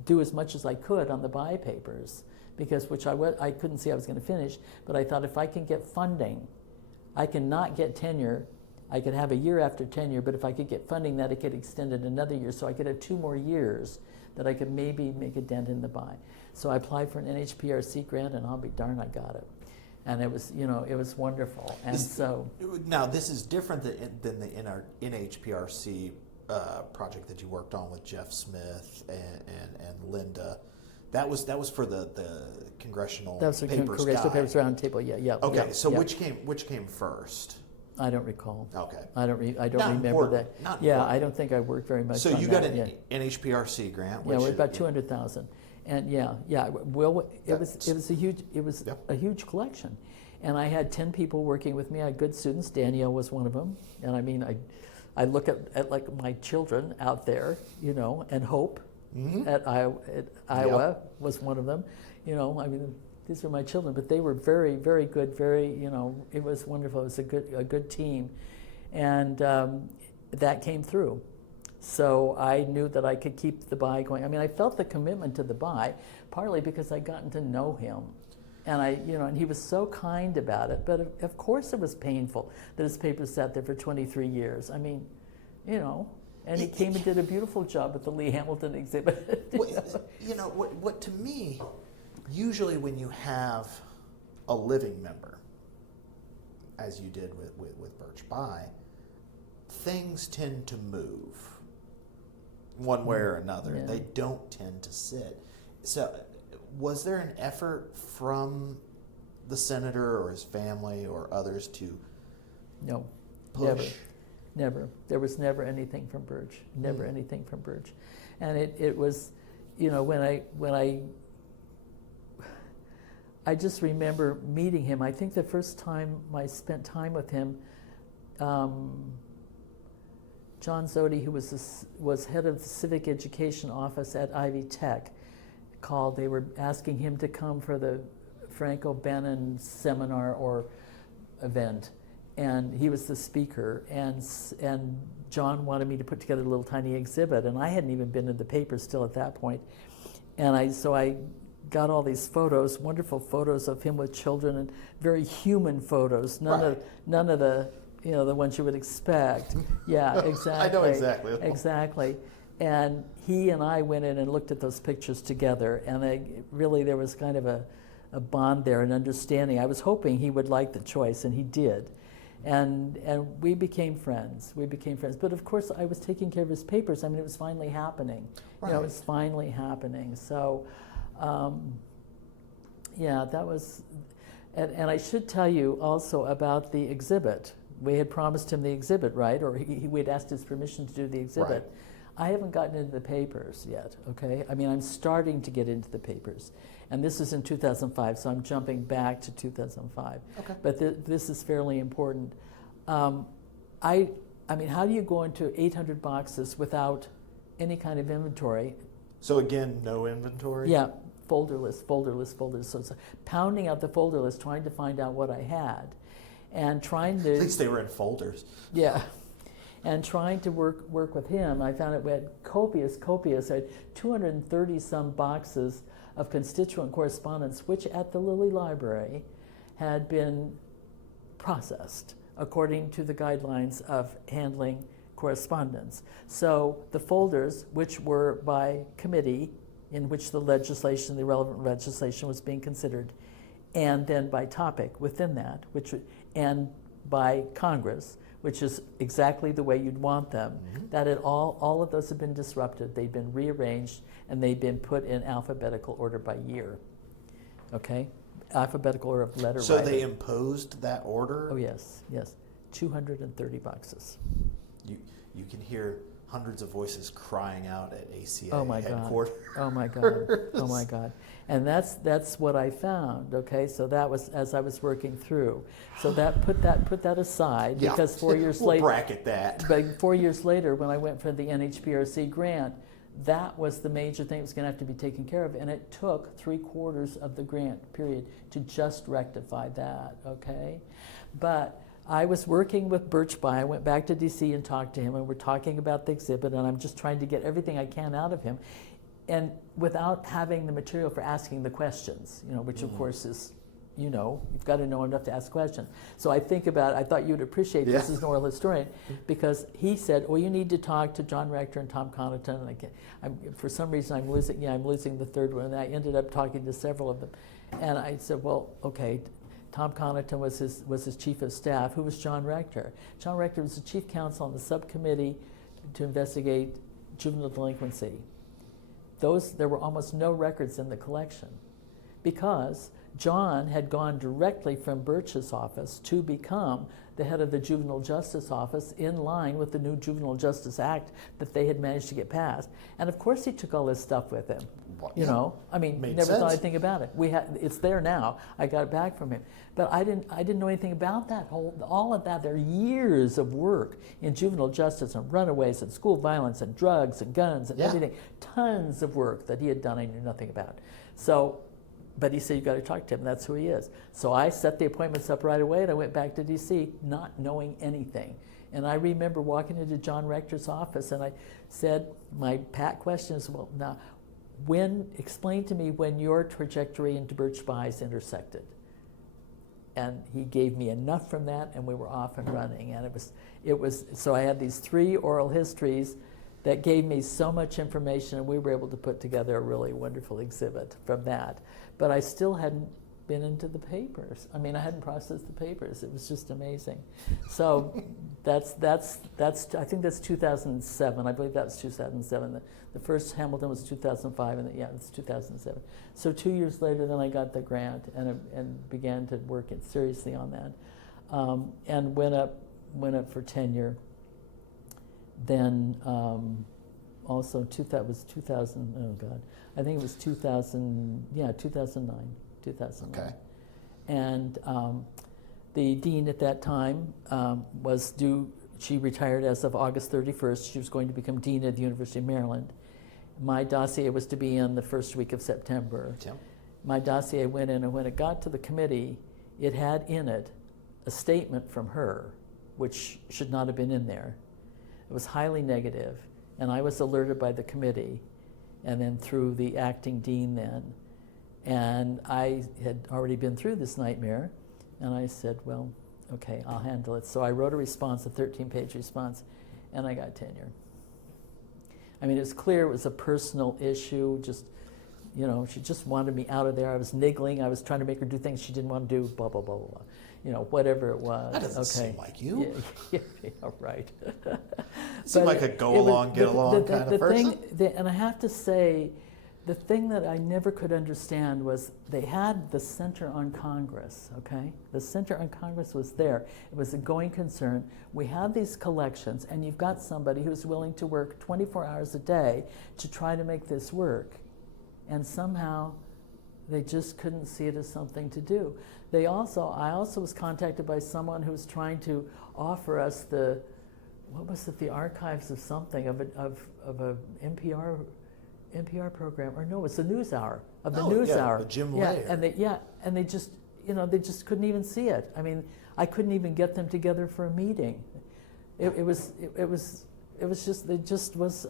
do as much as I could on the buy papers, which I couldn't see I was going to finish, but I thought if I can get funding, I can not get tenure. I could have a year after tenure, but if I could get funding, that it could extend it another year, so I could have 2 more years that I could maybe make a dent in the buy. So I applied for an NHPRC grant, and I'll be darned, I got it. and it was, it was wonderful. And Now, this is different than the NHPRC project that you worked on with Jeff Smith and Linda. That was for the Congressional that was the Papers Congressional Guide. Papers Roundtable. Yeah. Okay, so yeah. which came first? I don't recall. Okay. I don't remember important. that. Not yeah, important. I don't think I worked very much. So on you that. got an NHPRC grant. Which we're about 200,000, and well, it was a huge collection, and I had 10 people working with me. I had good students. Danielle was one of them, and I mean, I look at like my children out there, and Hope at Iowa was one of them. I mean, these were my children, but they were very, very good. Very, it was wonderful. It was a good team, and that came through. So I knew that I could keep the buy going. I mean, I felt the commitment to the buy, partly because I'd gotten to know him, and and he was so kind about it. But of course, it was painful that his paper sat there for 23 years. I mean, and he came and did a beautiful job at the Lee Hamilton exhibit. What to me, usually when you have a living member, as you did with Birch Bayh, things tend to move one way or another. Yeah. They don't tend to sit. So was there an effort from the senator or his family or others to No, push? Never. There was never anything from Birch. Never anything from Birch. And it was, when I just remember meeting him. I think the first time I spent time with him, John Zodi, who was head of the civic education office at Ivy Tech, called. They were asking him to come for the Franco Bannon seminar or event, and he was the speaker. And John wanted me to put together a little tiny exhibit, and I hadn't even been in the paper still at that point. And I got all these photos, wonderful photos of him with children, and very human photos. None of the the ones you would expect. Yeah, exactly. I know exactly. Exactly. And he and I went in and looked at those pictures together, and there was kind of a bond there, an understanding. I was hoping he would like the choice, and he did. And we became friends. But of course, I was taking care of his papers. I mean, it was finally happening. Right. It was finally happening. So, that was. And I should tell you also about the exhibit. We had promised him the exhibit, right? Or we'd asked his permission to do the exhibit. Right. I haven't gotten into the papers yet, okay? I mean, I'm starting to get into the papers. And this is in 2005, so I'm jumping back to 2005. Okay. But this is fairly important. I mean, how do you go into 800 boxes without any kind of inventory? So again, no inventory? Yeah, folder list. So it's pounding out the folder list, trying to find out what I had. And trying to... At least they were in folders. Yeah. And trying to work with him, I found we had copious, I had 230 some boxes of constituent correspondence, which at the Lilly Library had been processed according to the guidelines of handling correspondence. So the folders, which were by committee, in which the relevant legislation was being considered, and then by topic within that, and by Congress, which is exactly the way you'd want them, that all of those have been disrupted, they've been rearranged, and they've been put in alphabetical order by year. Okay? Alphabetical order of letter So writing. they imposed that order? Oh, yes. 230 boxes. You can hear hundreds of voices crying out at ACA God. headquarters. Oh my God. And that's what I found, okay? So that was as I was working through. So that put that aside, because 4 years we'll later, bracket that. But 4 years later, when I went for the NHPRC grant, that was the major thing that was going to have to be taken care of, and it took 3/4 of the grant period to just rectify that, okay? But I was working with Birch Bayh. I went back to DC and talked to him, and we're talking about the exhibit, and I'm just trying to get everything I can out of him, and without having the material for asking the questions, which of course is, you've got to know enough to ask questions. So I thought you'd appreciate this as an oral historian, because he said, well, you need to talk to John Rector and Tom Connaughton, and for some reason I'm losing the third one, and I ended up talking to several of them. And I said, well, okay, Tom Connaughton was his chief of staff, who was John Rector. John Rector was the chief counsel on the subcommittee to investigate juvenile delinquency. There were almost no records in the collection because John had gone directly from Birch's office to become the head of the Juvenile Justice Office in line with the new Juvenile Justice Act that they had managed to get passed. And of course he took all this stuff with him. Well, you know, I mean, made never sense. thought anything about it. It's there now. I got it back from him. But I didn't know anything about that all of that. There are years of work in juvenile justice and runaways and school violence and drugs and guns and everything. Tons of work that he had done I knew nothing about. So, but he said, you got to talk to him. That's who he is. So I set the appointments up right away and I went back to D.C. not knowing anything. And I remember walking into John Rector's office and I said, my pat question is, well, now, explain to me when your trajectory into Birch Bayh's intersected. And he gave me enough from that and we were off and running. And it was so I had these 3 oral histories that gave me so much information and we were able to put together a really wonderful exhibit from that. But I still hadn't been into the papers. I mean, I hadn't processed the papers. It was just amazing. So that's I think that's 2007. I believe that was 2007. The first Hamilton was 2005, and it's 2007. So 2 years later, then I got the grant and began to work seriously on that, and went up for tenure. Then also that was 2000. Oh God, I think it was 2000. Yeah, 2009. 2009. Okay. And the dean at that time was due. She retired as of August 31st. She was going to become dean at the University of Maryland. My dossier was to be in the first week of September. Yeah. My dossier went in, and when it got to the committee, it had in it a statement from her, which should not have been in there. It was highly negative, and I was alerted by the committee, and then through the acting dean then. And I had already been through this nightmare, and I said, well, okay, I'll handle it. So I wrote a response, a 13-page response, and I got tenure. I mean, it was clear it was a personal issue, just, you know, she just wanted me out of there. I was niggling, I was trying to make her do things she didn't want to do, blah, blah, blah, blah, you know, whatever it was. That doesn't seem like you. Yeah, right. Seem like a go along, get along kind of person. And I have to say, the thing that I never could understand was they had the Center on Congress, okay? The Center on Congress was there. It was a going concern. We have these collections, and you've got somebody who's willing to work 24 hours a day to try to make this work. And somehow they just couldn't see it as something to do. I also was contacted by someone who was trying to offer us the archives of something, of a NPR program, or no, it's the NewsHour of the NewsHour. The Jim Lair. And they just, they just couldn't even see it. I mean, I couldn't even get them together for a meeting. It was just, they just was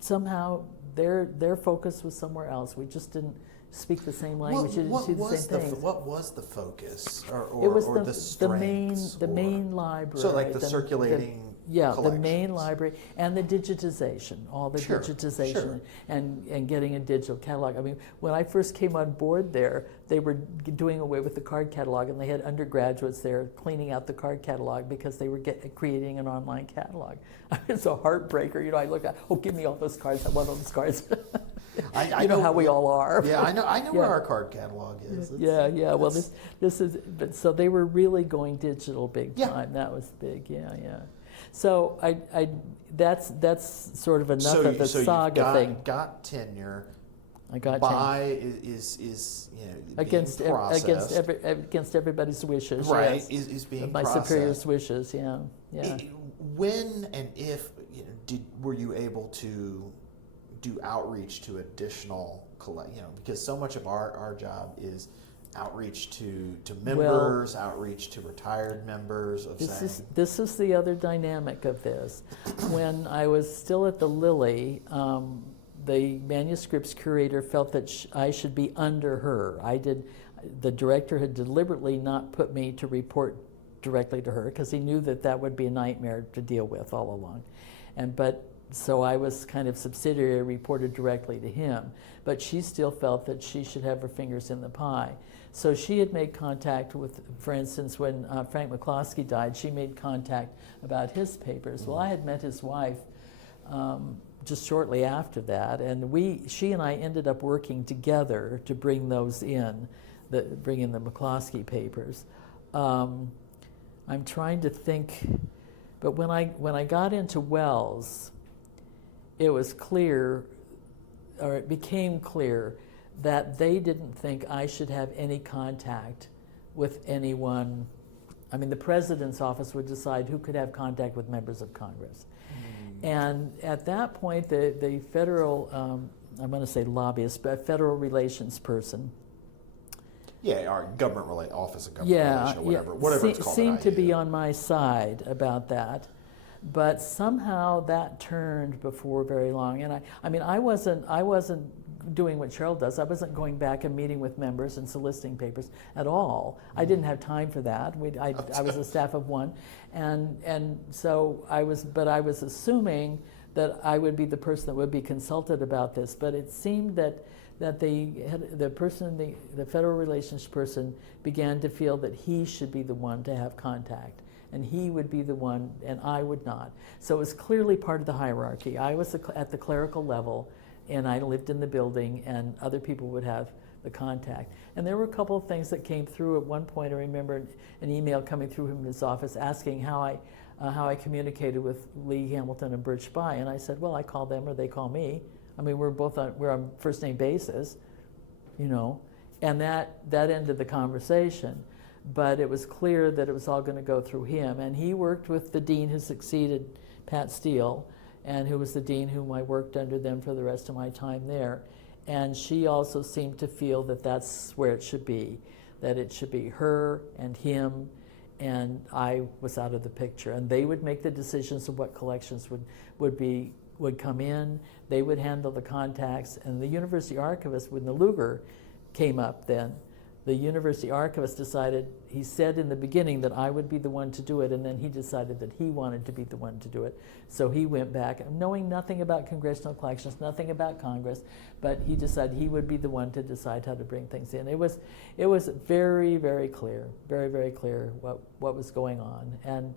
somehow their focus was somewhere else. We just didn't speak the same language. Didn't see the same things. What was the focus, or it was the strengths? the main library. So like the circulating. The main library and the digitization, all the digitization and getting a digital catalog. I mean, when I first came on board there, they were doing away with the card catalog, and they had undergraduates there cleaning out the card catalog because they were creating an online catalog. It's a heartbreaker. I look at, give me all those cards. I want all those cards. I know how we all are. Yeah, I know where our card catalog is. Yeah. Well, this is. But so they were really going digital big time. That was big. Yeah. So that's sort of enough of the saga thing. Got tenure. I got tenure. Is against against everybody's wishes. Right. Yes. Is being my processed. superior's wishes. Yeah. When and if were you able to do outreach to additional because so much of our job is outreach to members, outreach to retired members of this is the other dynamic of this. When I was still at the Lilly, the manuscripts curator felt that I should be under her. The director had deliberately not put me to report directly to her because he knew that would be a nightmare to deal with all along. So I was kind of subsidiary, reported directly to him, but she still felt that she should have her fingers in the pie. So she had made contact with, for instance, when Frank McCloskey died, she made contact about his papers. Well, I had met his wife just shortly after that, and she and I ended up working together to bring those in, bring in the McCloskey papers. I'm trying to think, but when I got into Wells, it was clear, or it became clear, that they didn't think I should have any contact with anyone. I mean, the president's office would decide who could have contact with members of Congress. And at that point, the federal, I'm going to say lobbyist, but federal relations person. Yeah, our office of government relation or whatever it's called. Seemed to be on my side about that. But somehow that turned before very long. And I wasn't doing what Cheryl does. I wasn't going back and meeting with members and soliciting papers at all. I didn't have time for that. I was a staff of one, and so I was assuming that I would be the person that would be consulted about this. But it seemed that the federal relations person began to feel that he should be the one to have contact, and he would be the one, and I would not. So it was clearly part of the hierarchy. I was at the clerical level, and I lived in the building, and other people would have the contact. And there were a couple of things that came through. At one point, I remember an email coming through from his office asking how I communicated with Lee Hamilton and Birch Bayh, and I said, well, I call them or they call me. I mean, we're on first name basis, and that ended the conversation. But it was clear that it was all going to go through him, and he worked with the dean who succeeded Pat Steele, and who was the dean whom I worked under them for the rest of my time there. And she also seemed to feel that that's where it should be, that it should be her and him, and I was out of the picture. And they would make the decisions of what collections would come in. They would handle the contacts, and the university archivist, when the Luger came up then, the university archivist decided, he said in the beginning that I would be the one to do it, and then he decided that he wanted to be the one to do it. So he went back, knowing nothing about congressional collections, nothing about Congress, but he decided he would be the one to decide how to bring things in. It was very, very clear, very, very clear what was going on. And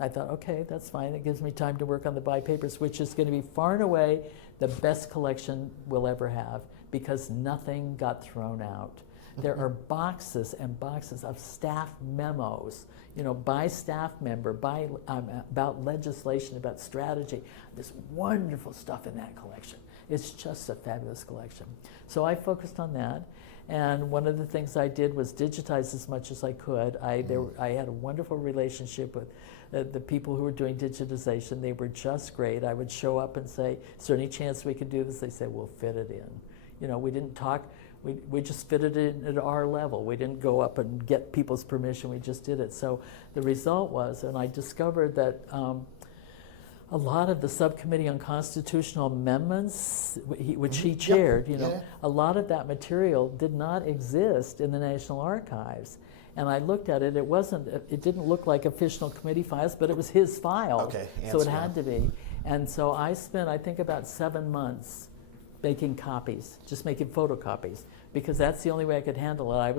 I thought, okay, that's fine. It gives me time to work on the Bayh papers, which is going to be far and away the best collection we'll ever have, because nothing got thrown out. There are boxes and boxes of staff memos, by staff member, about legislation, about strategy. There's wonderful stuff in that collection. It's just a fabulous collection. So I focused on that, and one of the things I did was digitize as much as I could. I had a wonderful relationship with the people who were doing digitization. They were just great. I would show up and say, is there any chance we could do this? They say, we'll fit it in. We didn't talk. We just fitted it in at our level. We didn't go up and get people's permission. We just did it. So the result was, and I discovered that a lot of the subcommittee on constitutional amendments, which he chaired, a lot of that material did not exist in the National Archives. And I looked at it. It didn't look like official committee files, but it was his file. Okay. So it had to be. And so I spent, I think, about 7 months making copies, just making photocopies, because that's the only way I could handle it. I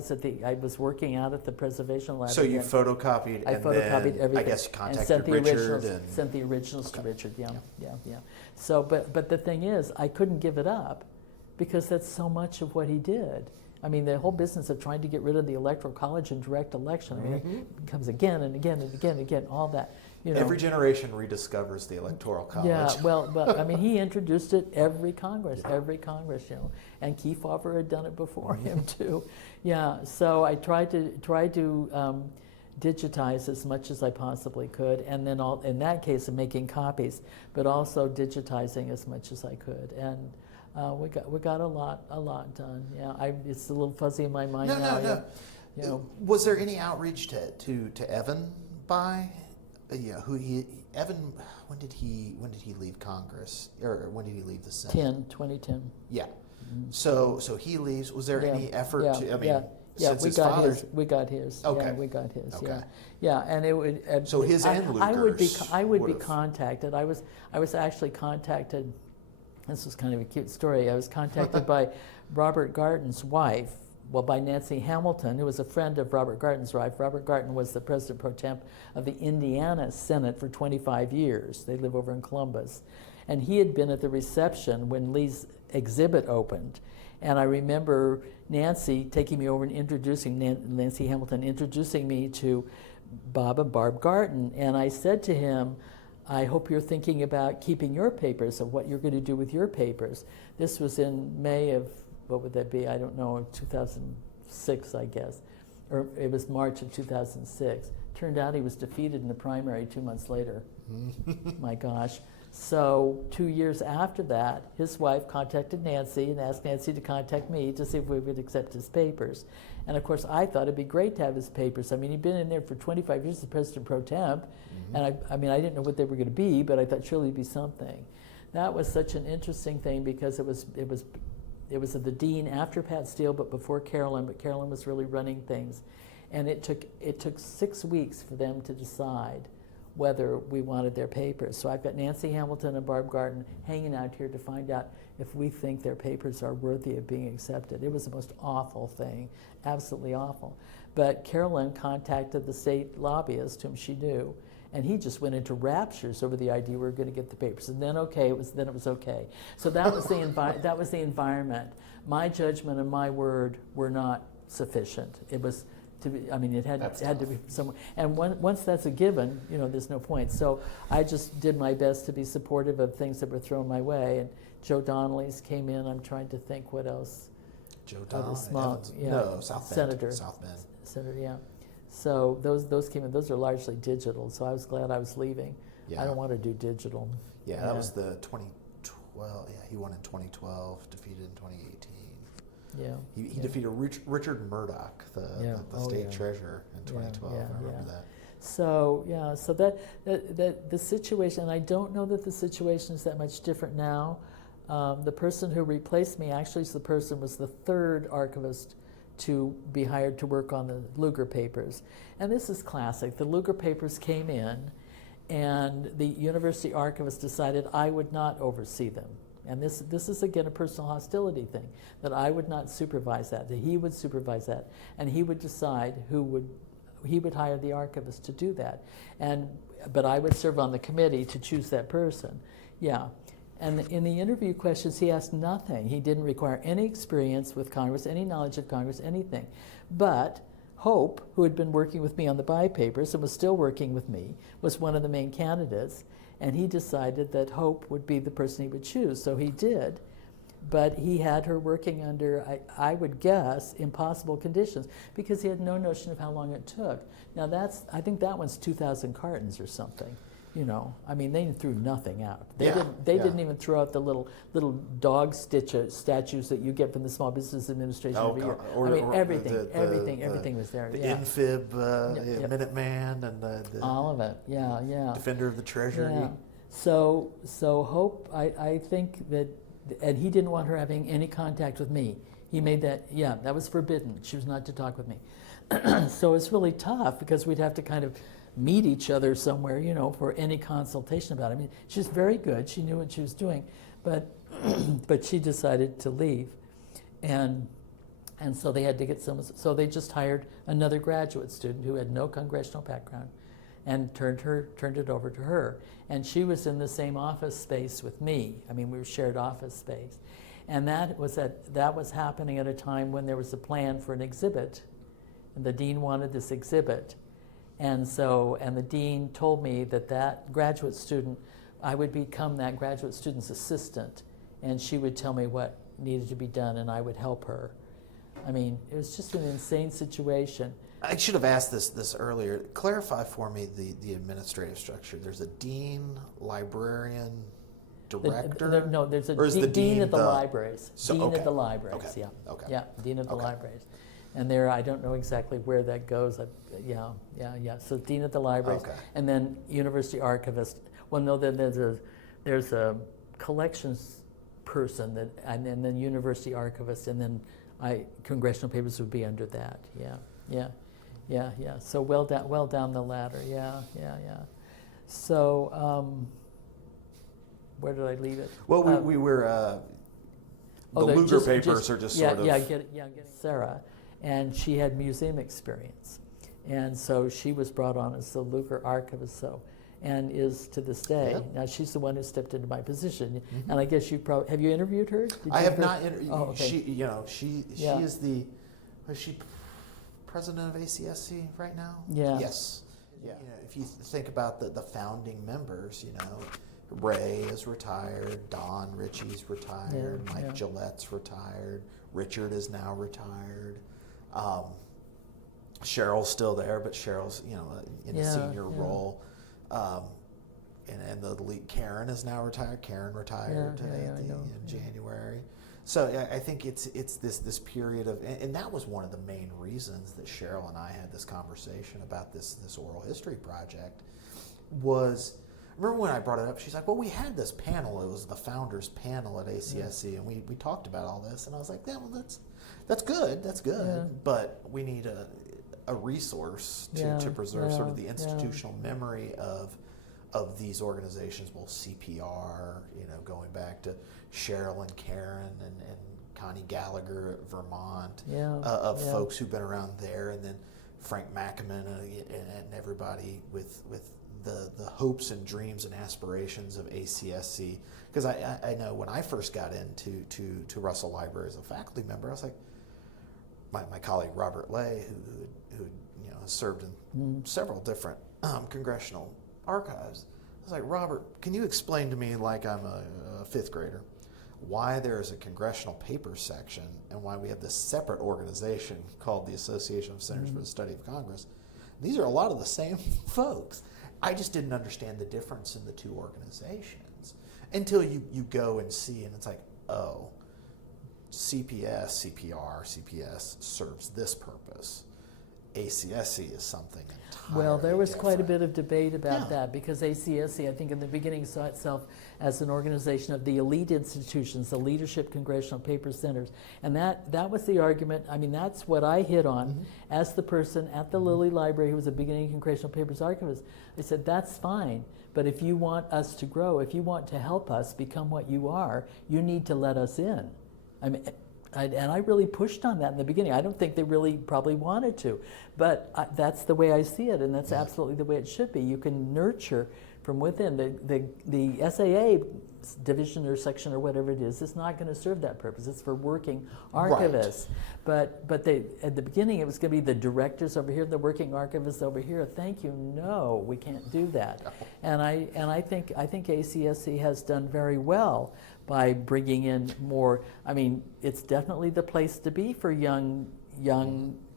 was working out at the preservation lab. So you photocopied, I photocopied everything. I guess you contacted Richard. Sent the originals to Richard, yeah. So, but the thing is, I couldn't give it up, because that's so much of what he did. I mean, the whole business of trying to get rid of the Electoral College and direct election, it comes again and again and again and again, all that. Every generation rediscovers the Electoral College. Yeah, but I mean, he introduced it every Congress, and Kefauver had done it before him too. Yeah, so I tried to digitize as much as I possibly could, and then in that case of making copies, but also digitizing as much as I could, and we got a lot done. Yeah, it's a little fuzzy in my mind now. No. Was there any outreach to Evan Bayh? Evan, when did he leave Congress, or when did he leave the Senate? 2010. Yeah. So he leaves. Was there any effort to? I mean, since we got his. Okay. Yeah, we got his. Okay. Yeah, and it would. So his and Luger's. I would be contacted. I was actually contacted. This was kind of a cute story. I was contacted by Robert Garton's wife, by Nancy Hamilton, who was a friend of Robert Garton's wife. Robert Garton was the president pro tem of the Indiana Senate for 25 years. They live over in Columbus. And he had been at the reception when Lee's exhibit opened. And I remember Nancy taking me over and introducing, Nancy Hamilton introducing me to Bob and Barb Garton. And I said to him, I hope you're thinking about keeping your papers and what you're going to do with your papers. This was in May of, what would that be? I don't know, 2006, I guess. Or it was March of 2006. Turned out he was defeated in the primary 2 months later. My gosh. So 2 years after that, his wife contacted Nancy and asked Nancy to contact me to see if we would accept his papers. And of course, I thought it'd be great to have his papers. I mean, he'd been in there for 25 years as president pro temp, and I mean, I didn't know what they were going to be, but I thought surely it'd be something. That was such an interesting thing because it was the dean after Pat Steele, but before Carolyn. But Carolyn was really running things, and it took 6 weeks for them to decide whether we wanted their papers. So I've got Nancy Hamilton and Barb Garton hanging out here to find out if we think their papers are worthy of being accepted. It was the most awful thing, absolutely awful. But Carolyn contacted the state lobbyist whom she knew, and he just went into raptures over the idea we were going to get the papers. And then it was okay. So that was that was the environment. My judgment and my word were not sufficient. It was to be, I mean, it had to be somewhere. And once that's a given, you know, there's no point. So I just did my best to be supportive of things that were thrown my way. And Joe Donnelly's came in. I'm trying to think what else. Joe Donnelly, South Bend. Senator. South Bend. Senator, yeah. So those came in. Those are largely digital. So I was glad I was leaving. Yeah. I don't want to do digital. Yeah, that was the 2012. Yeah, he won in 2012, defeated in 2018. Yeah. He defeated Richard Murdoch, the state treasurer, in 2012. I remember that. So so that the situation, and I don't know that the situation is that much different now. The person who replaced me actually was the third archivist to be hired to work on the Lugar papers. And this is classic. The Lugar papers came in, and the university archivist decided I would not oversee them. And this is, again, a personal hostility thing, that I would not supervise that he would supervise that, and he would decide he would hire the archivist to do that. But I would serve on the committee to choose that person. Yeah. And in the interview questions, he asked nothing. He didn't require any experience with Congress, any knowledge of Congress, anything. But Hope, who had been working with me on the Buy papers and was still working with me, was one of the main candidates. And he decided that Hope would be the person he would choose. So he did. But he had her working under, I would guess, impossible conditions because he had no notion of how long it took. Now I think that one's 2,000 cartons or something. You know, I mean, they threw nothing out. They didn't even throw out the little dog statues that you get from the Small Business Administration every year. Everything was there. The infib, Minuteman, and the all of it. Yeah. Defender of the Treasury. Yeah. So Hope, I think that, and he didn't want her having any contact with me. He made that. Yeah, that was forbidden. She was not to talk with me. So it's really tough because we'd have to kind of meet each other somewhere, you know, for any consultation about it. I mean, she's very good. She knew what she was doing, but she decided to leave, and so they had to get someone. So they just hired another graduate student who had no congressional background, and turned it over to her. And she was in the same office space with me. I mean, we were shared office space, and that was happening at a time when there was a plan for an exhibit, and the dean wanted this exhibit. And the dean told me that graduate student, I would become that graduate student's assistant, and she would tell me what needed to be done, and I would help her. I mean, it was just an insane situation. I should have asked this earlier. Clarify for me the administrative structure. There's a dean, librarian, director? There's a dean of the libraries. Dean of the libraries, okay. yeah. Okay. Yeah, dean of the libraries. And there, I don't know exactly where that goes. Yeah. So dean of the libraries, and then university archivist. Well, no, then there's a collections person and then university archivist, and then congressional papers would be under that. Yeah. So well down the ladder. Yeah. So where did I leave it? Well, we were. The Lugar papers are just sort of. Getting Sarah. and she had museum experience. And so she was brought on as the Luger archivist, and is to this day. Yep. Now she's the one who stepped into my position, and I guess have you interviewed her? I have not interviewed. Oh, okay. She Yeah. is she president of ACSC right now? Yeah. Yes. Yeah. If you think about the founding members, Ray is retired, Don Ritchie's retired, Yeah, Mike yeah. Gillette's retired, Richard is now retired. Cheryl's still there, but Cheryl's in a senior role. And the lead, Karen is now retired. Karen retired in January. So I think it's this period of, and that was one of the main reasons that Cheryl and I had this conversation about this oral history project. Was, remember when I brought it up? She's like, "Well, we had this panel. It was the founders panel at ACSC, and we talked about all this." And I was like, "Yeah, well, that's good. Yeah. But we need a resource to preserve sort of the institutional memory of these organizations, both CPR, going back to Cheryl and Karen and Connie Gallagher at Vermont, folks who've been around there, and then Frank McAmin and everybody with the hopes and dreams and aspirations of ACSC. Because I know when I first got into Russell Library as a faculty member, I was like, my colleague Robert Lay, who has served in several different congressional archives. I was like, "Robert, can you explain to me, like I'm a fifth grader, why there is a congressional papers section and why we have this separate organization called the Association of Centers for the Study of Congress? These are a lot of the same folks." I just didn't understand the difference in the two organizations until you go and see, and it's like, oh, CPS serves this purpose. ACSC is something entirely Well, there was different. quite a bit of debate about that, because ACSC, I think in the beginning, saw itself as an organization of the elite institutions, the leadership congressional paper centers. And that was the argument. I mean, that's what I hit on as the person at the Lilly Library who was a beginning congressional papers archivist. I said, that's fine, but if you want us to grow, if you want to help us become what you are, you need to let us in. I mean, and I really pushed on that in the beginning. I don't think they really probably wanted to, but that's the way I see it, and that's absolutely the way it should be. You can nurture from within. The SAA division or section or whatever it is not going to serve that purpose. It's for working archivists. Right. But they, at the beginning it was going to be the directors over here, the working archivists over here. Thank you. No, we can't do that. No. And I think ACSC has done very well by bringing in more. I mean, it's definitely the place to be for young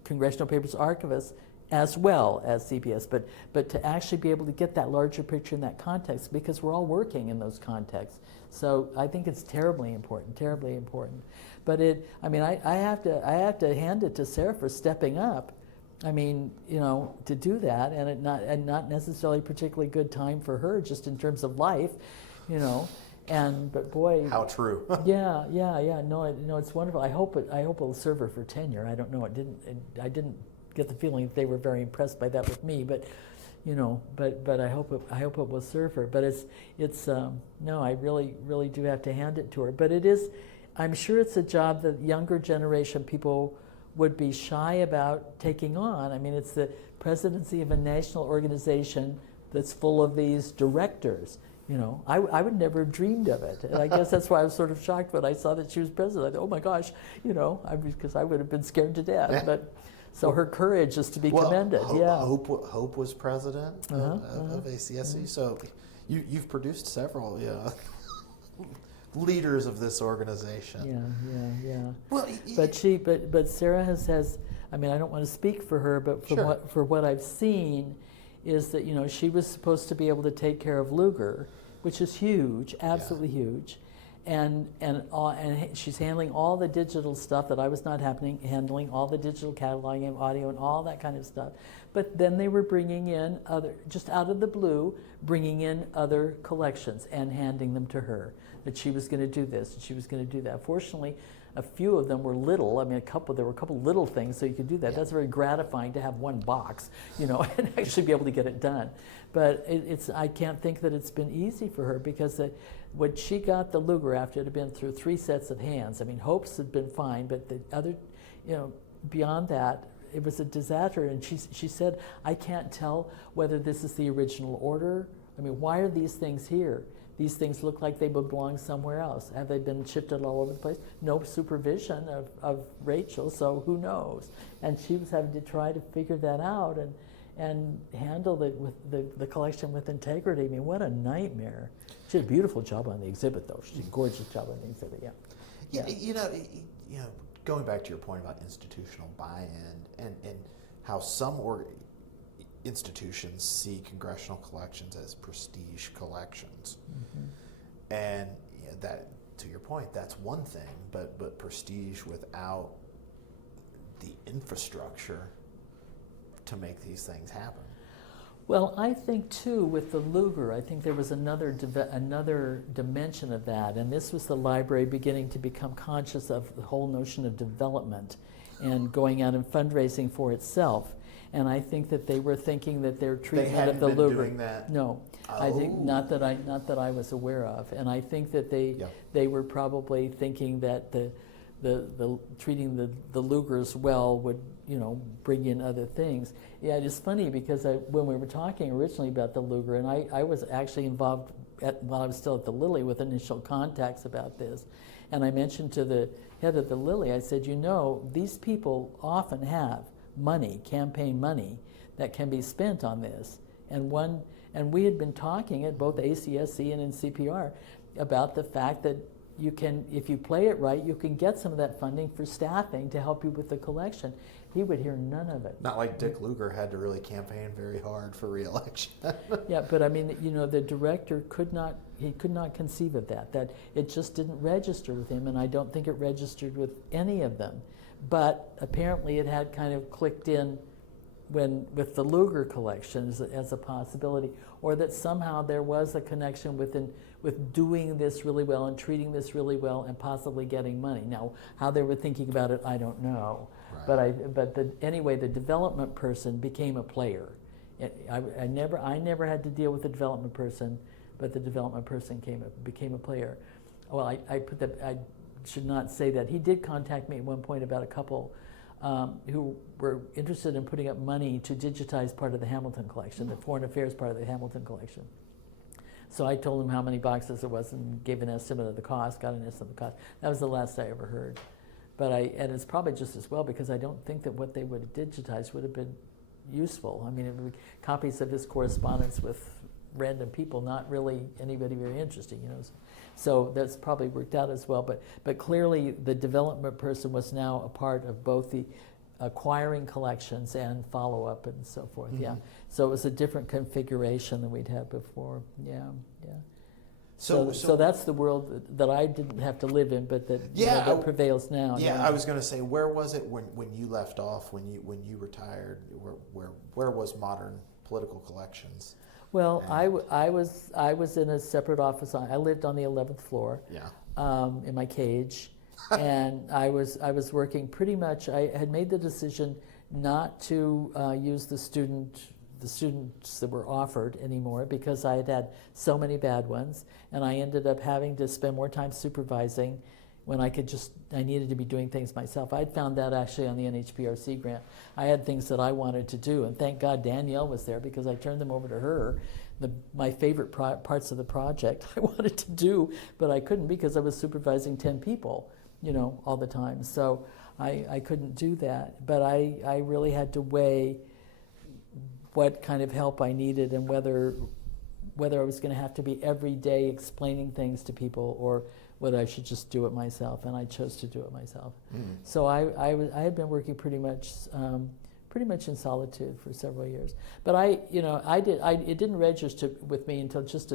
congressional papers archivists as well as CPS, but to actually be able to get that larger picture in that context, because we're all working in those contexts. So I think it's terribly important. But I have to hand it to Sarah for stepping up. I mean, to do that, and not necessarily particularly good time for her, just in terms of life, but boy, how true. Yeah. No, it's wonderful. I hope it'll serve her for tenure. I don't know. I didn't get the feeling that they were very impressed by that with me, but I hope it will serve her. But it's no, I really do have to hand it to her. But it is, I'm sure it's a job that younger generation people would be shy about taking on. I mean, it's the presidency of a national organization that's full of these directors. I would never have dreamed of it. And I guess that's why I was sort of shocked when I saw that she was president. I thought, oh my gosh, because I would have been scared to death. Yeah. But so her courage is to be commended. Hope was president of ACSC. So you've produced several leaders of this organization. Yeah. Well, but Sarah has. I mean, I don't want to speak for her, but for what I've seen, is that she was supposed to be able to take care of Luger, which is huge, absolutely huge, and she's handling all the digital stuff that I was not handling all the digital cataloging and audio and all that kind of stuff. But then they were bringing in just out of the blue, bringing in other collections and handing them to her, that she was going to do this and she was going to do that. Fortunately, a few of them were little. I mean, there were a couple little things, so you could do that. Yeah. That's very gratifying to have one box, and actually be able to get it done. But I can't think that it's been easy for her, because when she got the Luger after it had been through 3 sets of hands, I mean, Hope's had been fine, but the other, beyond that, it was a disaster. And she said, I can't tell whether this is the original order. I mean, why are these things here? These things look like they belong somewhere else. Have they been shifted all over the place? No supervision of Rachel, so who knows? And she was having to try to figure that out and handle it with the collection with integrity. I mean, what a nightmare. She did a beautiful job on the exhibit, though. She did a gorgeous job on the exhibit, yeah. Yeah, you know, going back to your point about institutional buy-in and how some institutions see congressional collections as prestige collections. Mm-hmm. And that, to your point, that's one thing, but prestige without the infrastructure to make these things happen. Well, I think too with the Luger, I think there was another dimension of that, and this was the library beginning to become conscious of the whole notion of development and going out and fundraising for itself. And I think that they were thinking that their treatment of the Luger. They hadn't been doing that? No, oh. I think not that I was aware of, and I think that they were probably thinking that the treating the Lugers well would bring in other things. Yeah, it's funny because when we were talking originally about the Luger, and I was actually involved while I was still at the Lilly with initial contacts about this, and I mentioned to the head of the Lilly, I said, these people often have money, campaign money, that can be spent on this. And we had been talking at both ACSC and in CPR about the fact that you can, if you play it right, you can get some of that funding for staffing to help you with the collection. He would hear none of it. Not like Dick Lugar had to really campaign very hard for re-election. Yeah, but I mean, the director could not conceive of that it just didn't register with him, and I don't think it registered with any of them. But apparently it had kind of clicked in with the Lugar collection as a possibility, or that somehow there was a connection with doing this really well and treating this really well and possibly getting money. Now, how they were thinking about it, I don't know. Right. Anyway, the development person became a player. I never had to deal with the development person, but the development person became a player. Well, I should not say that. He did contact me at one point about a couple who were interested in putting up money to digitize part of the Hamilton collection, the Foreign Affairs part of the Hamilton collection. So I told him how many boxes there was and gave an estimate of the cost, got an estimate of the cost. That was the last I ever heard. And it's probably just as well, because I don't think that what they would have digitized would have been useful. I mean, it would be copies of his correspondence with random people, not really anybody very interesting, So that's probably worked out as well. But clearly the development person was now a part of both the acquiring collections and follow-up and so forth. Mm-hmm. Yeah. So it was a different configuration than we'd had before. Yeah. So that's the world that I didn't have to live in, but that prevails now. Yeah, I was going to say, where was it when you left off, when you retired? Where was Modern Political Collections? Well, I was in a separate office. I lived on the 11th floor. Yeah. In my cage, and I was working pretty much. I had made the decision not to use the students that were offered anymore, because I had had so many bad ones, and I ended up having to spend more time supervising when I needed to be doing things myself. I'd found that actually on the NHPRC grant. I had things that I wanted to do, and thank God Danielle was there, because I turned them over to her. My favorite parts of the project I wanted to do, but I couldn't because I was supervising 10 people, all the time. So I couldn't do that. But I really had to weigh what kind of help I needed and whether I was going to have to be every day explaining things to people, or whether I should just do it myself, and I chose to do it myself. Mm. So I had been working pretty much in solitude for several years. But it didn't register with me until just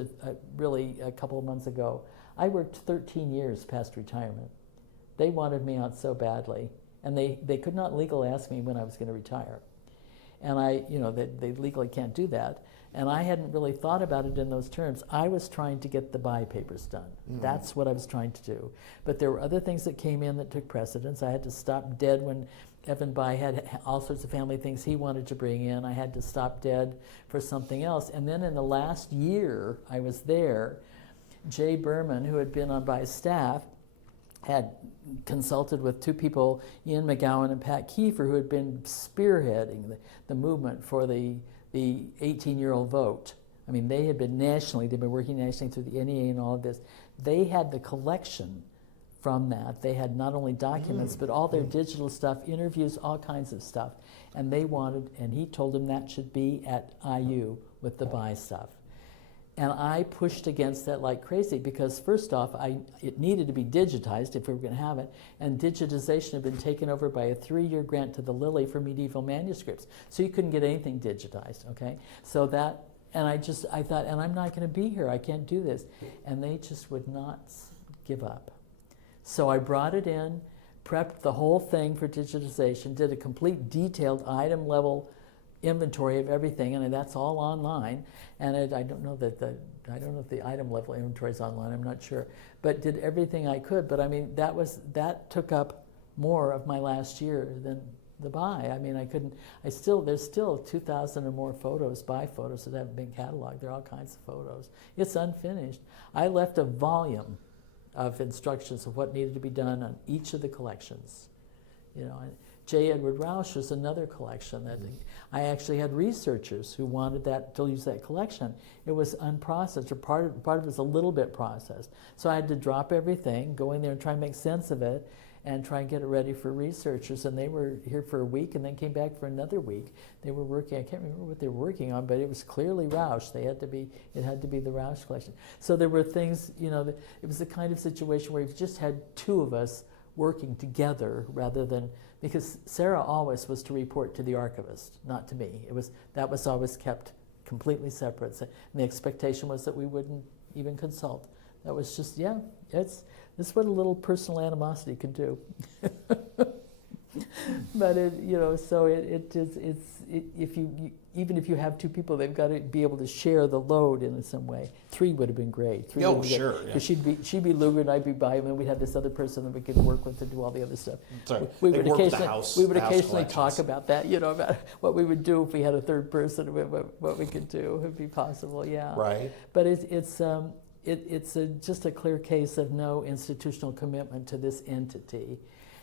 really a couple of months ago. I worked 13 years past retirement. They wanted me out so badly, and they could not legally ask me when I was going to retire. And they legally can't do that. And I hadn't really thought about it in those terms. I was trying to get the buy papers done. Mm-hmm. That's what I was trying to do. But there were other things that came in that took precedence. I had to stop dead when Evan Buy had all sorts of family things he wanted to bring in. I had to stop dead for something else. And then in the last year I was there, Jay Berman, who had been on Buy's staff, had consulted with two people, Ian McGowan and Pat Kiefer, who had been spearheading the movement for the 18-year-old vote. I mean, they had been nationally, they'd been working nationally through the NEA and all of this. They had the collection from that. They had not only documents, but all their digital stuff, interviews, all kinds of stuff. And they wanted, and he told them that should be at IU with the buy stuff. And I pushed against that like crazy because first off, it needed to be digitized if we were going to have it, and digitization had been taken over by a 3-year grant to the Lilly for medieval manuscripts. So you couldn't get anything digitized, okay? So that, and I thought, and I'm not going to be here, I can't do this. And they just would not give up. So I brought it in, prepped the whole thing for digitization, did a complete detailed item level inventory of everything, and that's all online. And I don't know if the item level inventory is online. I'm not sure, but did everything I could. But I mean, that took up more of my last year than the buy. I mean, there's still 2,000 or more photos, buy photos that haven't been cataloged. There are all kinds of photos. It's unfinished. I left a volume of instructions of what needed to be done on each of the collections. You know, J. Edward Rausch was another collection that I actually had researchers who wanted to use that collection. It was unprocessed, or part of it was a little bit processed. So I had to drop everything, go in there and try and make sense of it, and try and get it ready for researchers. And they were here for a week and then came back for another week. They were working, I can't remember what they were working on, but it was clearly Rausch. It had to be the Rausch collection. So there were things, you know, it was the kind of situation where you just had two of us working together rather than, because Sarah always was to report to the archivist, not to me. That was always kept completely separate. So, and the expectation was that we wouldn't even consult. That was just, this is what a little personal animosity can do. But even if you have two people, they've got to be able to share the load in some way. 3 would have been great. Sure. Because she'd be Luger and I'd be by him, and we'd have this other person that we could work with to do all the other stuff. Sorry, we would occasionally talk about that, you know, about what we would do if we had a third person, what we could do if be possible. Yeah. Right. But it's just a clear case of no institutional commitment to this entity.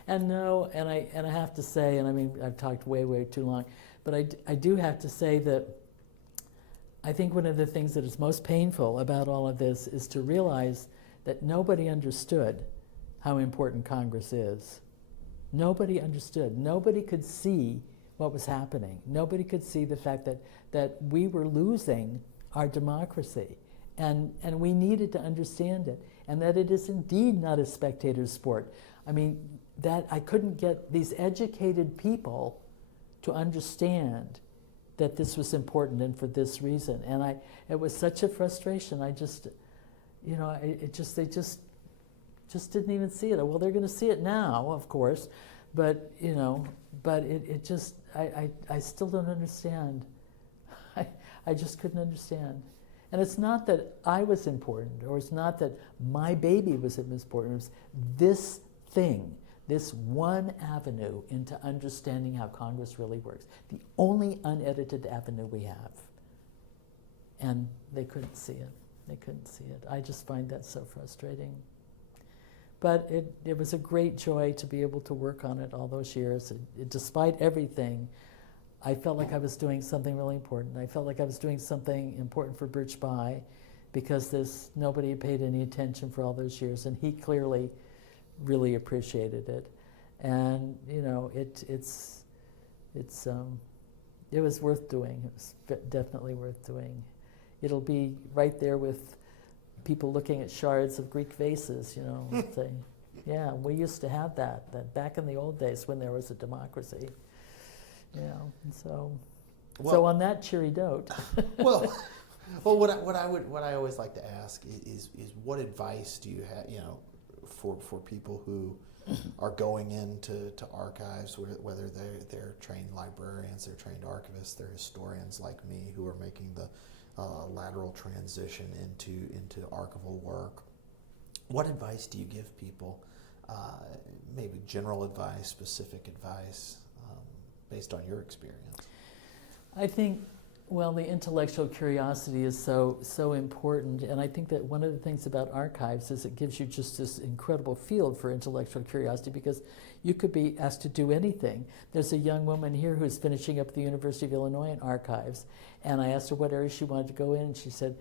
And I have to say, and I mean, I've talked way too long, but I do have to say that I think one of the things that is most painful about all of this is to realize that nobody understood how important Congress is. Nobody understood. Nobody could see what was happening. Nobody could see the fact that we were losing our democracy. And we needed to understand it, and that it is indeed not a spectator sport. I mean, that I couldn't get these educated people to understand that this was important and for this reason. And it was such a frustration. I just, you know, they just didn't even see it. Well, they're going to see it now, of course, but you know, but it just, I still don't understand. I just couldn't understand. And it's not that I was important, or it's not that my baby was important. It was this thing, this one avenue into understanding how Congress really works. The only unedited avenue we have. And they couldn't see it. They couldn't see it. I just find that so frustrating. But it was a great joy to be able to work on it all those years. Despite everything, I felt like I was doing something really important. I felt like I was doing something important for Birch Bayh, because nobody had paid any attention for all those years, and he clearly really appreciated it. And you know, it was worth doing. It was definitely worth doing. It'll be right there with people looking at shards of Greek vases, you know, and say, yeah, we used to have that back in the old days when there was a democracy. You know, and so on that cheery note. well, what I always like to ask is what advice do you have, you know, for people who are going into archives, whether they're trained librarians, they're trained archivists, they're historians like me who are making the lateral transition into archival work. What advice do you give people? Maybe general advice, specific advice, based on your experience? I think Well, the intellectual curiosity is so important, and I think that one of the things about archives is it gives you just this incredible field for intellectual curiosity, because you could be asked to do anything. There's a young woman here who's finishing up at the University of Illinois in archives, and I asked her what area she wanted to go in, and she said,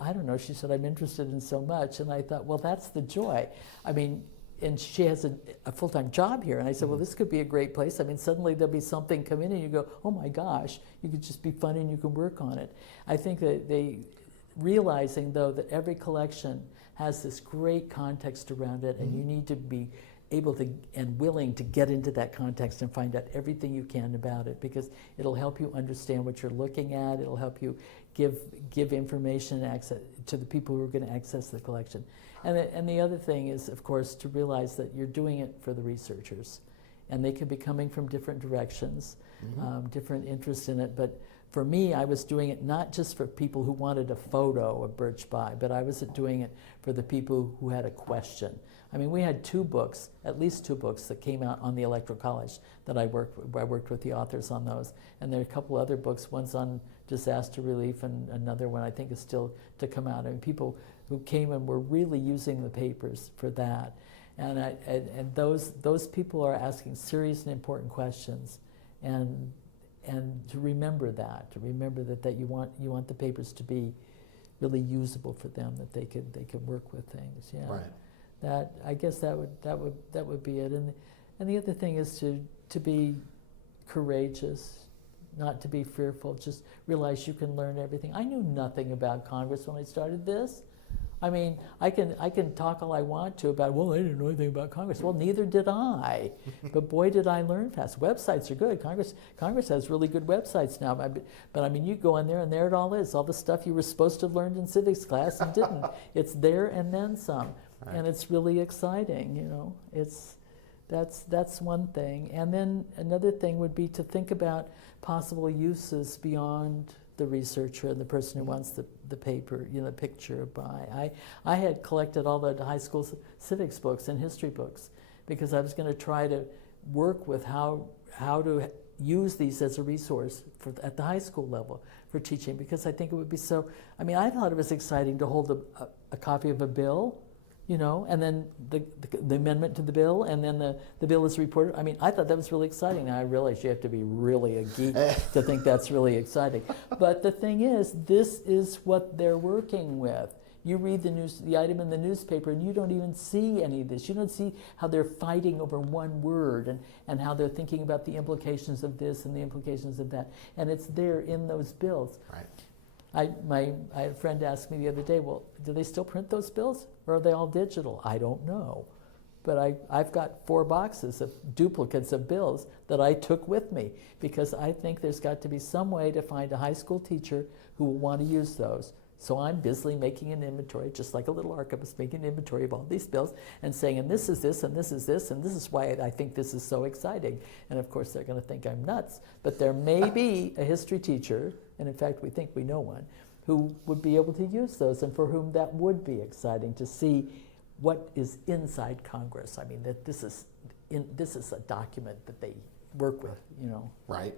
I don't know. She said, I'm interested in so much, and I thought, well, that's the joy. I mean, and she has a full-time job here. And I said, well, this could be a great place. I mean, suddenly there'll be something come in and you go, oh my gosh, you could just be fun and you can work on it. I think that realizing though that every collection has this great context around it, and you need to be able to and willing to get into that context and find out everything you can about it, because it'll help you understand what you're looking at. It'll help you give information and access to the people who are going to access the collection. And the other thing is, of course, to realize that you're doing it for the researchers, and they could be coming from different directions, different interests in it. But for me, I was doing it not just for people who wanted a photo of Birch Bayh, but I was doing it for the people who had a question. I mean, we had at least two books that came out on the Electoral College that I worked with the authors on those. And there are a couple other books, one's on disaster relief and another one I think is still to come out. I mean, people who came and were really using the papers for that. And those people are asking serious and important questions. And to remember that you want the papers to be really usable for them, that they could work with things. Yeah. Right. That, I guess that would be it. And the other thing is to be courageous, not to be fearful. Just realize you can learn everything. I knew nothing about Congress when I started this. I mean, I can talk all I want to about, well, I didn't know anything about Congress. Well, neither did I. But boy, did I learn fast. Websites are good. Congress has really good websites now. But I mean, you go in there and there it all is. All the stuff you were supposed to have learned in civics class and didn't. It's there and then some. Right. And it's really exciting, you know. That's one thing. And then another thing would be to think about possible uses beyond the researcher and the person who wants the paper, you know, the picture by. I had collected all the high school civics books and history books because I was going to try to work with how to use these as a resource at the high school level for teaching, because I think it would be so, I mean, I thought it was exciting to hold a copy of a bill, you know, and then the amendment to the bill, and then the bill is reported. I mean, I thought that was really exciting. Now I realize you have to be really a geek to think that's really exciting. But the thing is, this is what they're working with. You read the item in the newspaper, and you don't even see any of this. You don't see how they're fighting over one word and how they're thinking about the implications of this and the implications of that. And it's there in those bills. Right. I had a friend ask me the other day, well, do they still print those bills, or are they all digital? I don't know. But I've got 4 boxes of duplicates of bills that I took with me, because I think there's got to be some way to find a high school teacher who will want to use those. So I'm busily making an inventory, just like a little archivist making an inventory of all these bills and saying, and this is this, and this is this, and this is why I think this is so exciting. And of course they're going to think I'm nuts, but there may be a history teacher, and in fact we think we know one, who would be able to use those, and for whom that would be exciting to see what is inside Congress. I mean, that this is a document that they work with, you know. Right.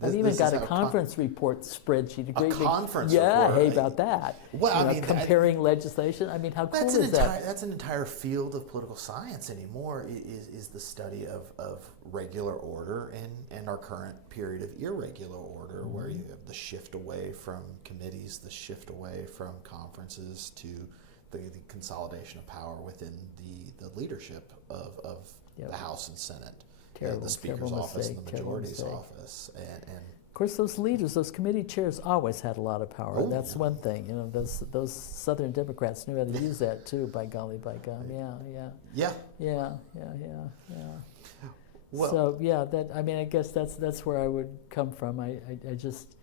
I've even got a conference report spreadsheet. A conference report. Yeah, hey, about that. Well, I mean, comparing legislation. I mean, how cool is that? That's an entire field of political science anymore, is the study of regular order and our current period of irregular order, where you have the shift away from committees, the shift away from conferences to the consolidation of power within the leadership of the House and Senate. The Speaker's office and the Majority's office. And of course, those leaders, those committee chairs always had a lot of power. Oh, that's one thing. You know, those Southern Democrats knew how to use that too, by golly, by gum. Yeah. Well, so, yeah, I guess that's where I would come from. I just,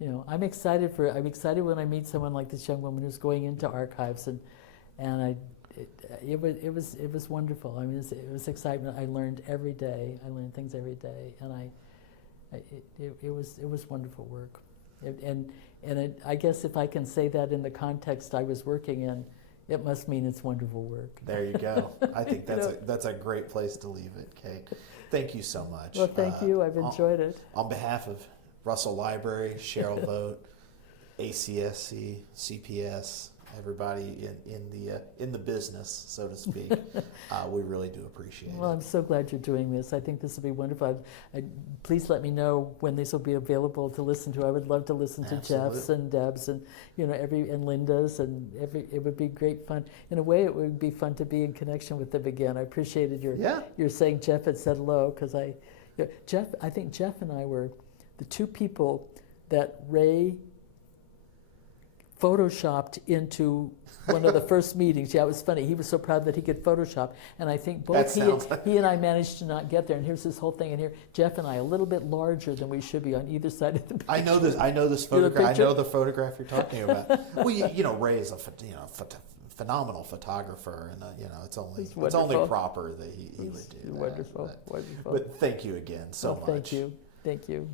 you know, I'm excited when I meet someone like this young woman who's going into archives, and it was wonderful. I mean, it was excitement. I learned every day. I learned things every day, and it was wonderful work. I guess if I can say that in the context I was working in, it must mean it's wonderful work. There you go. I think that's a great place to leave it, Kate. Thank you so much. Well, thank you. I've enjoyed it. On behalf of Russell Library, Cheryl Vogt, ACSC, CPS, everybody in the business, so to speak. We really do appreciate Well, it. I'm so glad you're doing this. I think this will be wonderful. Please let me know when these will be available to listen to. I would love to listen to Absolutely. Jeff's and Deb's and and Linda's it would be great fun. In a way, it would be fun to be in connection with them again. I appreciated your saying Jeff had said hello because I think Jeff and I were the two people that Ray photoshopped into one of the first meetings. Yeah, it was funny. He was so proud that he could Photoshop, and I think both he and I managed to not get there. And here's this whole thing, and here Jeff and I a little bit larger than we should be on either side of the picture. I know this photograph. I know the photograph you're talking about. Well, Ray is a phenomenal photographer, and it's only proper that he would do that. Wonderful. But thank you again so much. Thank you.